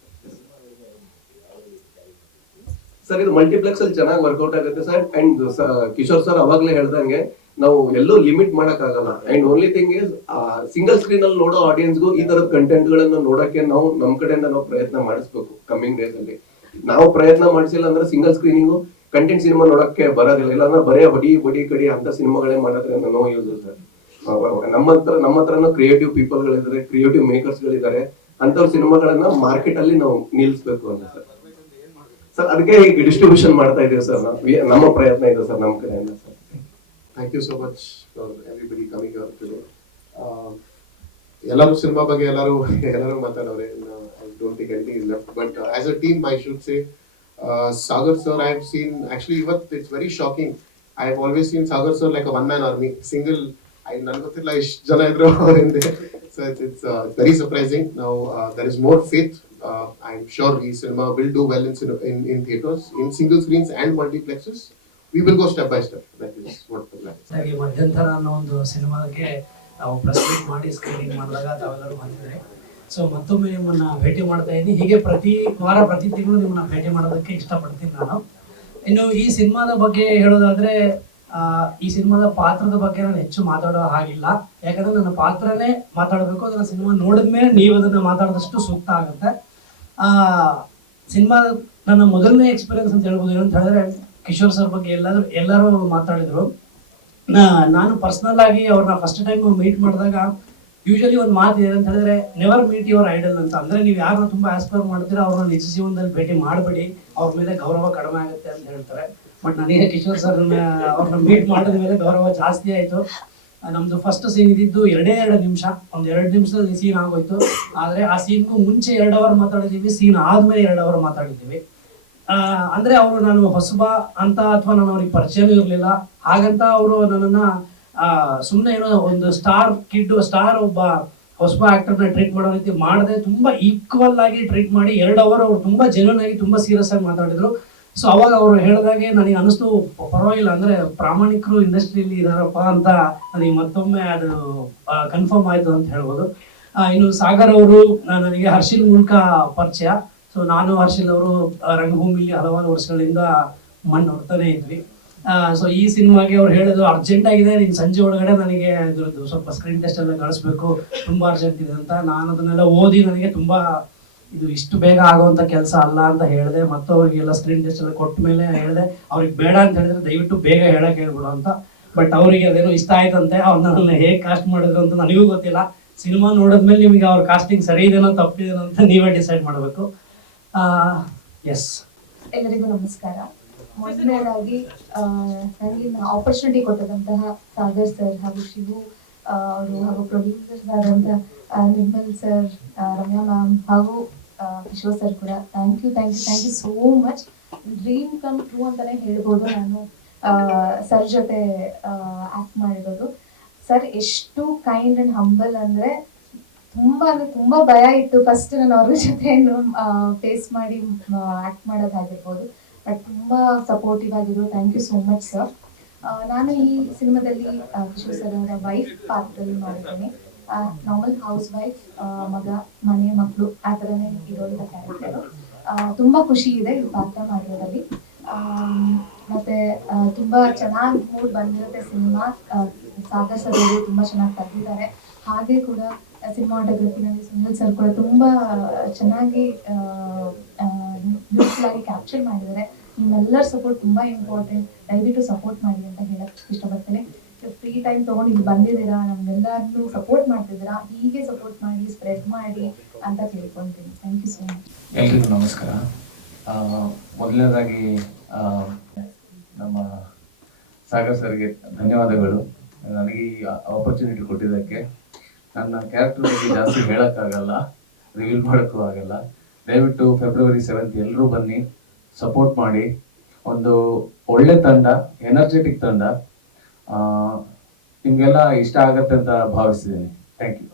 sir. ಇದು multiplex ಅಲ್ಲಿ ಚೆನ್ನಾಗಿ workout ಆಗುತ್ತೆ ಸರ್. ಅಂಡ್ ಕಿಶೋರ್ ಸರ್ ಅವಾಗ್ಲೇ ಹೇಳ್ದಂಗೆ ನಾವು ಎಲ್ಲೂ ಲಿಮಿಟ್ ಮಾಡಕ್ ಆಗಲ್ಲ. And only thing is single screen ಅಲ್ಲಿ ನೋಡೋ ಆಡಿಯನ್ಸ್ಗೂ ಈ ತರದ ಕಂಟೆಂಟ್ ಗಳನ್ನ ನೋಡಕ್ಕೆ ನಾವು ನಮ್ ಕಡೆಯಿಂದ ನಾವು ಪ್ರಯತ್ನ ಮಾಡಿಸ್ಬೇಕು. ಕಮ್ಮಿಂಗ್ ಡೇಸ್ ಅಲ್ಲಿ ನಾವು ಪ್ರಯತ್ನ ಮಾಡಿಸಿಲ್ಲ ಅಂದ್ರೆ ಸಿಂಗಲ್ ಸ್ಕ್ರೀನಿಂಗು ಕಂಟೆಂಟ್ ಸಿನಿಮಾ ನೋಡಕ್ಕೆ ಬರೋದಿಲ್ಲ. ಇಲ್ಲ ಅಂದ್ರೆ ಬರೀ ಬಡಿ ಕಡಿ ಅಂತ ಸಿನಿಮಾಗಳೇ ಮಾಡೋದ್ರಿಂದ ನೋ ಯೂಸ್ ಸರ್. ನಮ್ಮ ಹತ್ರನೂ ಕ್ರಿಯೇಟಿವ್ ಪೀಪಲ್ ಗಳಿದ್ದಾರೆ, ಕ್ರಿಯೇಟಿವ್ ಮೇಕರ್ಸ್ ಗಳಿದ್ದಾರೆ. ಅಂತವ್ರ ಸಿನಿಮಾಗಳನ್ನ ಮಾರ್ಕೆಟ್ ಅಲ್ಲಿ ನಾವು ನಿಲ್ಲಿಸ್ಬೇಕು ಅಂತ ಸರ್. ಸರ್ ಅದಕ್ಕೆ ಈಗ ಡಿಸ್ಟ್ರಿಬ್ಯೂಷನ್ ಮಾಡ್ತಾ ಇದೀವಿ ಸರ್. ನಮ್ಮ ಪ್ರಯತ್ನ ಇದೆ ಸರ್ ನಮ್ಮ ಕಡೆಯಿಂದ sir. Thank you so much for everybody coming out today. ಎಲ್ಲರೂ ಸಿನಿಮಾ ಬಗ್ಗೆ ಎಲ್ಲರೂ ಮಾತಾಡೋರೆ. I don't think anything is left. But as a team, I should say Sagar sir, I have seen actually, it's very shocking. I have always seen Sagar sir like a one-man army, single. I nangottilla ishtu jana idru ಹಿಂದೆ. So it's very surprising. Now there is more faith. I'm sure the cinema will do well in theaters, in single screens and multiplexes. We will go step by step. That is what the plan is. ಹಾಗೆ ಮಧ್ಯಂತರ ಅನ್ನೋ ಒಂದು ಸಿನಿಮಾಗೆ ನಾವು press meet ಮಾಡಿ screening ಮಾಡಿದಾಗ ತಾವೆಲ್ಲರೂ ಬಂದಿದ್ದಾರೆ. ಸೊ ಮತ್ತೊಮ್ಮೆ ನಿಮ್ಮನ್ನ ಭೇಟಿ ಮಾಡ್ತಾ ಇದ್ದೀನಿ. ಹೀಗೆ ಪ್ರತಿ ವಾರ ಪ್ರತಿ ತಿಂಗಳು ನಿಮ್ಮನ್ನ ಭೇಟಿ ಮಾಡೋದಕ್ಕೆ ಇಷ್ಟಪಡ್ತೀನಿ ನಾನು. ಇನ್ನು ಈ ಸಿನಿಮಾದ ಬಗ್ಗೆ ಹೇಳೋದಾದ್ರೆ, ಈ ಸಿನಿಮಾದ ಪಾತ್ರದ ಬಗ್ಗೆ ನಾನು ಹೆಚ್ಚು ಮಾತಾಡೋ ಹಾಗಿಲ್ಲ. ಯಾಕಂದ್ರೆ ನನ್ನ ಪಾತ್ರನೇ ಮಾತಾಡಬೇಕು. ಅದನ್ನ ಸಿನಿಮಾ ನೋಡಿದ್ಮೇಲೆ ನೀವು ಅದನ್ನ ಮಾತಾಡಿದಷ್ಟು ಸೂಕ್ತ ಆಗುತ್ತೆ. ಸಿನಿಮಾ ನನ್ನ ಮೊದಲನೇ ಎಕ್ಸ್ಪೀರಿಯನ್ಸ್ ಅಂತ ಹೇಳ್ಬೋದು. ಏನಂತ ಹೇಳಿದ್ರೆ, ಕಿಶೋರ್ ಸರ್ ಬಗ್ಗೆ ಎಲ್ಲರೂ ಮಾತಾಡಿದ್ರು. ನಾನು ಪರ್ಸನಲ್ ಆಗಿ ಅವ್ರನ್ನ ಫಸ್ಟ್ ಟೈಮ್ ಮೀಟ್ ಮಾಡಿದಾಗ ಯೂಶಲಿ ಒಂದು ಮಾತು ಇದೆ ಅಂತ ಹೇಳಿದ್ರೆ, ನೆವರ್ ಮೀಟ್ ಯುವರ್ ಐಡಲ್ ಅಂತ. ಅಂದ್ರೆ ನೀವು ಯಾರನ್ನ ತುಂಬಾ ಆಸ್ಪೈರ್ ಮಾಡ್ತೀರಾ ಅವ್ರನ್ನ ನಿಜ ಜೀವನದಲ್ಲಿ ಭೇಟಿ ಮಾಡಬೇಡಿ, ಅವ್ರ ಮೇಲೆ ಗೌರವ ಕಡಿಮೆ ಆಗುತ್ತೆ ಅಂತ ಹೇಳ್ತಾರೆ. ಬಟ್ ನನಗೆ ಕಿಶೋರ್ ಸರ್ನ ಅವ್ರನ್ನ ಮೀಟ್ ಮಾಡಿದ ಮೇಲೆ ಗೌರವ ಜಾಸ್ತಿ ಆಯ್ತು. ನಮ್ದು ಫಸ್ಟ್ ಸೀನ್ ಇದ್ದಿದ್ದು 2 ನಿಮಿಷ, ಒಂದು 2 ನಿಮಿಷದಲ್ಲಿ ಸೀನ್ ಆಗೋಯ್ತು. ಆದ್ರೆ ಆ ಸೀನ್ಗೂ ಮುಂಚೆ 2 ಅವರ್ ಮಾತಾಡಿದೀವಿ, ಸೀನ್ ಆದ್ಮೇಲೆ 2 ಅವರ್ ಮಾತಾಡಿದ್ದೀವಿ. ಅಂದ್ರೆ ಅವರು ನಾನು ಹೊಸಬ ಅಂತ ಅಥವಾ ನಾನು ಅವ್ರಿಗೆ ಪರಿಚಯನೂ ಇರಲಿಲ್ಲ. ಹಾಗಂತ ಅವರು ನನ್ನನ್ನ ಸುಮ್ಮನೆ ಏನೋ ಒಂದು ಸ್ಟಾರ್ ಒಬ್ಬ ಹೊಸಬ ಆಕ್ಟರ್ನ ಟ್ರೀಟ್ ಮಾಡೋ ರೀತಿ ಮಾಡದೆ ತುಂಬಾ ಈಕ್ವಲ್ ಆಗಿ ಟ್ರೀಟ್ ಮಾಡಿ 2 ಅವರ್ ಅವ್ರು ತುಂಬಾ ಜೆನ್ಯೂನ್ ಆಗಿ ತುಂಬಾ ಸೀರಿಯಸ್ ಆಗಿ ಮಾತಾಡಿದ್ರು. ಸೊ ಅವಾಗ ಅವರು ಹೇಳಿದಾಗೆ ನನಗೆ ಅನಿಸ್ತು, ಪರವಾಗಿಲ್ಲ, ಅಂದ್ರೆ ಪ್ರಾಮಾಣಿಕರು ಇಂಡಸ್ಟ್ರಿಯಲ್ಲಿ ಇದಾರಪ್ಪ ಅಂತ ನನಗೆ ಮತ್ತೊಮ್ಮೆ ಅದು ಕನ್ಫರ್ಮ್ ಆಯ್ತು ಅಂತ ಹೇಳ್ಬೋದು. ಇನ್ನು ಸಾಗರ್ ಅವರು ನನಗೆ ಹರ್ಷಿಲ್ ಮೂಲಕ ಪರಿಚಯ. ಸೊ ನಾನು ಹರ್ಷಿಲ್ ಅವರು ರಂಗಭೂಮಿಲಿ ಹಲವಾರು ವರ್ಷಗಳಿಂದ ಮಣ್ಣು ಹೊಡ್ತಾನೆ ಇದ್ವಿ. ಸೊ ಈ ಸಿನಿಮಾಗೆ ಅವ್ರು ಹೇಳಿದ್ರು, ಅರ್ಜೆಂಟ್ ಆಗಿದೆ, ನೀನು ಸಂಜೆ ಒಳಗಡೆ ನನಗೆ ಇದ್ರದ್ದು ಸ್ವಲ್ಪ ಸ್ಕ್ರೀನ್ ಟೆಸ್ಟ್ ಎಲ್ಲ ಕಳಿಸ್ಬೇಕು, ತುಂಬಾ ಅರ್ಜೆಂಟ್ ಇದೆ ಅಂತ. ನಾನು ಅದನ್ನೆಲ್ಲ ಓದಿ ನನಗೆ ತುಂಬಾ ಇದು ಇಷ್ಟು ಬೇಗ ಆಗುವಂತ ಕೆಲಸ ಅಲ್ಲ ಅಂತ ಹೇಳಿದೆ. ಮತ್ತು ಅವ್ರಿಗೆಲ್ಲ ಸ್ಕ್ರೀನ್ ಟೆಸ್ಟ್ ಎಲ್ಲ ಕೊಟ್ಟ ಮೇಲೆ ಹೇಳಿದೆ, ಅವ್ರಿಗೆ ಬೇಡ ಅಂತ ಹೇಳಿದ್ರೆ ದಯವಿಟ್ಟು ಬೇಗ ಹೇಳಕ್ ಹೇಳ್ಬಿಡು ಅಂತ. ಬಟ್ ಅವರಿಗೆ ಅದೇನೋ ಇಷ್ಟ ಆಯ್ತಂತೆ. ಅವ್ರನ್ನ ಹೇಗೆ ಕಾಸ್ಟ್ ಮಾಡಿದ್ರು ಅಂತ ನನಗೂ ಗೊತ್ತಿಲ್ಲ. ಸಿನಿಮಾ ನೋಡಿದ್ಮೇಲೆ ನಿಮಗೆ ಅವ್ರ ಕಾಸ್ಟಿಂಗ್ ಸರಿ ಇದೆನೋ ತಪ್ಪಿದೇನೋ ಅಂತ ನೀವೇ ಡಿಸೈಡ್ ಮಾಡಬೇಕು. ಎಸ್, ಎಲ್ಲರಿಗೂ ನಮಸ್ಕಾರ. ಮೊದಲನೇದಾಗಿ ನನಗೆ ಆಪರ್ಚುನಿಟಿ ಕೊಟ್ಟದಂತಹ ಸಾಗರ್ ಸರ್ ಹಾಗೂ ಶಿವು ಅವರು ಹಾಗೂ ಪ್ರೊಡ್ಯೂಸರ್ಸ್ ಆದಂತಹ ನಿರ್ಮಲ್ ಸರ್, ರಮ್ಯಾ ಮ್ಯಾಮ್ ಹಾಗೂ ಕಿಶೋರ್ ಸರ್ ಕೂಡ thank you so much. Dream come true ಅಂತಾನೆ ಹೇಳ್ಬೋದು ನಾನು ಸರ್ ಜೊತೆ ಆಕ್ಟ್ ಮಾಡಿರೋದು. ಸರ್ ಎಷ್ಟು ಕೈಂಡ್ ಅಂಡ್ ಹಂಬಲ್ ಅಂದ್ರೆ ತುಂಬಾ ಭಯ ಇತ್ತು ಫಸ್ಟ್ ನಾನು ಅವ್ರ ಜೊತೆ ಫೇಸ್ ಮಾಡಿ ಆಕ್ಟ್ ಮಾಡೋದಾಗಿರ್ಬೋದು. ಬಟ್ ತುಂಬಾ ಸಪೋರ್ಟಿವ್ ಆಗಿದ್ರು. Thank you so much sir. ನಾನು ಈ ಸಿನಿಮಾದಲ್ಲಿ ಕಿಶೋರ್ ಸರ್ ಅವರ ವೈಫ್ ಪಾತ್ರದಲ್ಲಿ ಮಾಡಿದ್ದೇನೆ. ನಾರ್ಮಲ್ ಹೌಸ್ ವೈಫ್, ಮಗ, ಮನೆ ಮಕ್ಕಳು ಆ ಥರನೇ ಇರೋಂಥ ಕ್ಯಾರೆಕ್ಟರ್. ತುಂಬಾ ಖುಷಿ ಇದೆ ಈ ಪಾತ್ರ ಮಾಡಿರೋದ್ರಲ್ಲಿ. ಮತ್ತೆ ತುಂಬಾ ಚೆನ್ನಾಗಿ ಮೂಡ್ ಬಂದಿರುತ್ತೆ ಸಿನಿಮಾ. ಸಾಗರ್ ಸರ್ ಅವರು ತುಂಬಾ ಚೆನ್ನಾಗಿ ತೆಗೆದಿದ್ದಾರೆ. ಹಾಗೆ ಕೂಡ ಸಿನಿಮಾಟೋಗ್ರಫಿನಲ್ಲಿ ಸುನಿಲ್ ಸರ್ ಕೂಡ ತುಂಬಾ ಚೆನ್ನಾಗಿ ಬ್ಯೂಟಿಫುಲ್ ಆಗಿ ಕ್ಯಾಪ್ಚರ್ ಮಾಡಿದ್ದಾರೆ. ನಿಮ್ಮೆಲ್ಲರ ಸಪೋರ್ಟ್ ತುಂಬಾ ಇಂಪಾರ್ಟೆಂಟ್. ದಯವಿಟ್ಟು ಸಪೋರ್ಟ್ ಮಾಡಿ ಅಂತ ಹೇಳಕ್ ಇಷ್ಟಪಡ್ತೇನೆ. ಫ್ರೀ ಟೈಮ್ ತಗೊಂಡು ಇಲ್ಲಿ ಬಂದಿದ್ದೀರಾ, ನಮ್ಗೆಲ್ಲರನ್ನೂ ಸಪೋರ್ಟ್ ಮಾಡ್ತಿದ್ದೀರಾ, ಹೀಗೆ ಸಪೋರ್ಟ್ ಮಾಡಿ, ಸ್ಪ್ರೆಡ್ ಮಾಡಿ ಅಂತ ಕೇಳ್ಕೊಂತೀನಿ. Thank you so much. ಎಲ್ರಿಗೂ ನಮಸ್ಕಾರ. ಮೊದಲನೇದಾಗಿ ನಮ್ಮ ಸಾಗರ್ ಸರ್ಗೆ ಧನ್ಯವಾದಗಳು, ನನಗೆ ಈ ಆಪರ್ಚುನಿಟಿ ಕೊಟ್ಟಿದ್ದಕ್ಕೆ. ನನ್ನ ಕ್ಯಾರೆಕ್ಟರ್ ಬಗ್ಗೆ ಜಾಸ್ತಿ ಹೇಳೋಕ್ಕಾಗಲ್ಲ, ರಿವೀಲ್ ಮಾಡೋಕ್ಕೂ ಆಗಲ್ಲ. ದಯವಿಟ್ಟು ಫೆಬ್ರವರಿ 7 ಎಲ್ಲರೂ ಬನ್ನಿ, ಸಪೋರ್ಟ್ ಮಾಡಿ. ಒಂದು ಒಳ್ಳೆ ತಂಡ, ಎನರ್ಜೆಟಿಕ್ ತಂಡ, ನಿಮಗೆಲ್ಲ ಇಷ್ಟ ಆಗತ್ತೆ ಅಂತ ಭಾವಿಸ್ತಿದ್ದೀನಿ. Thank you.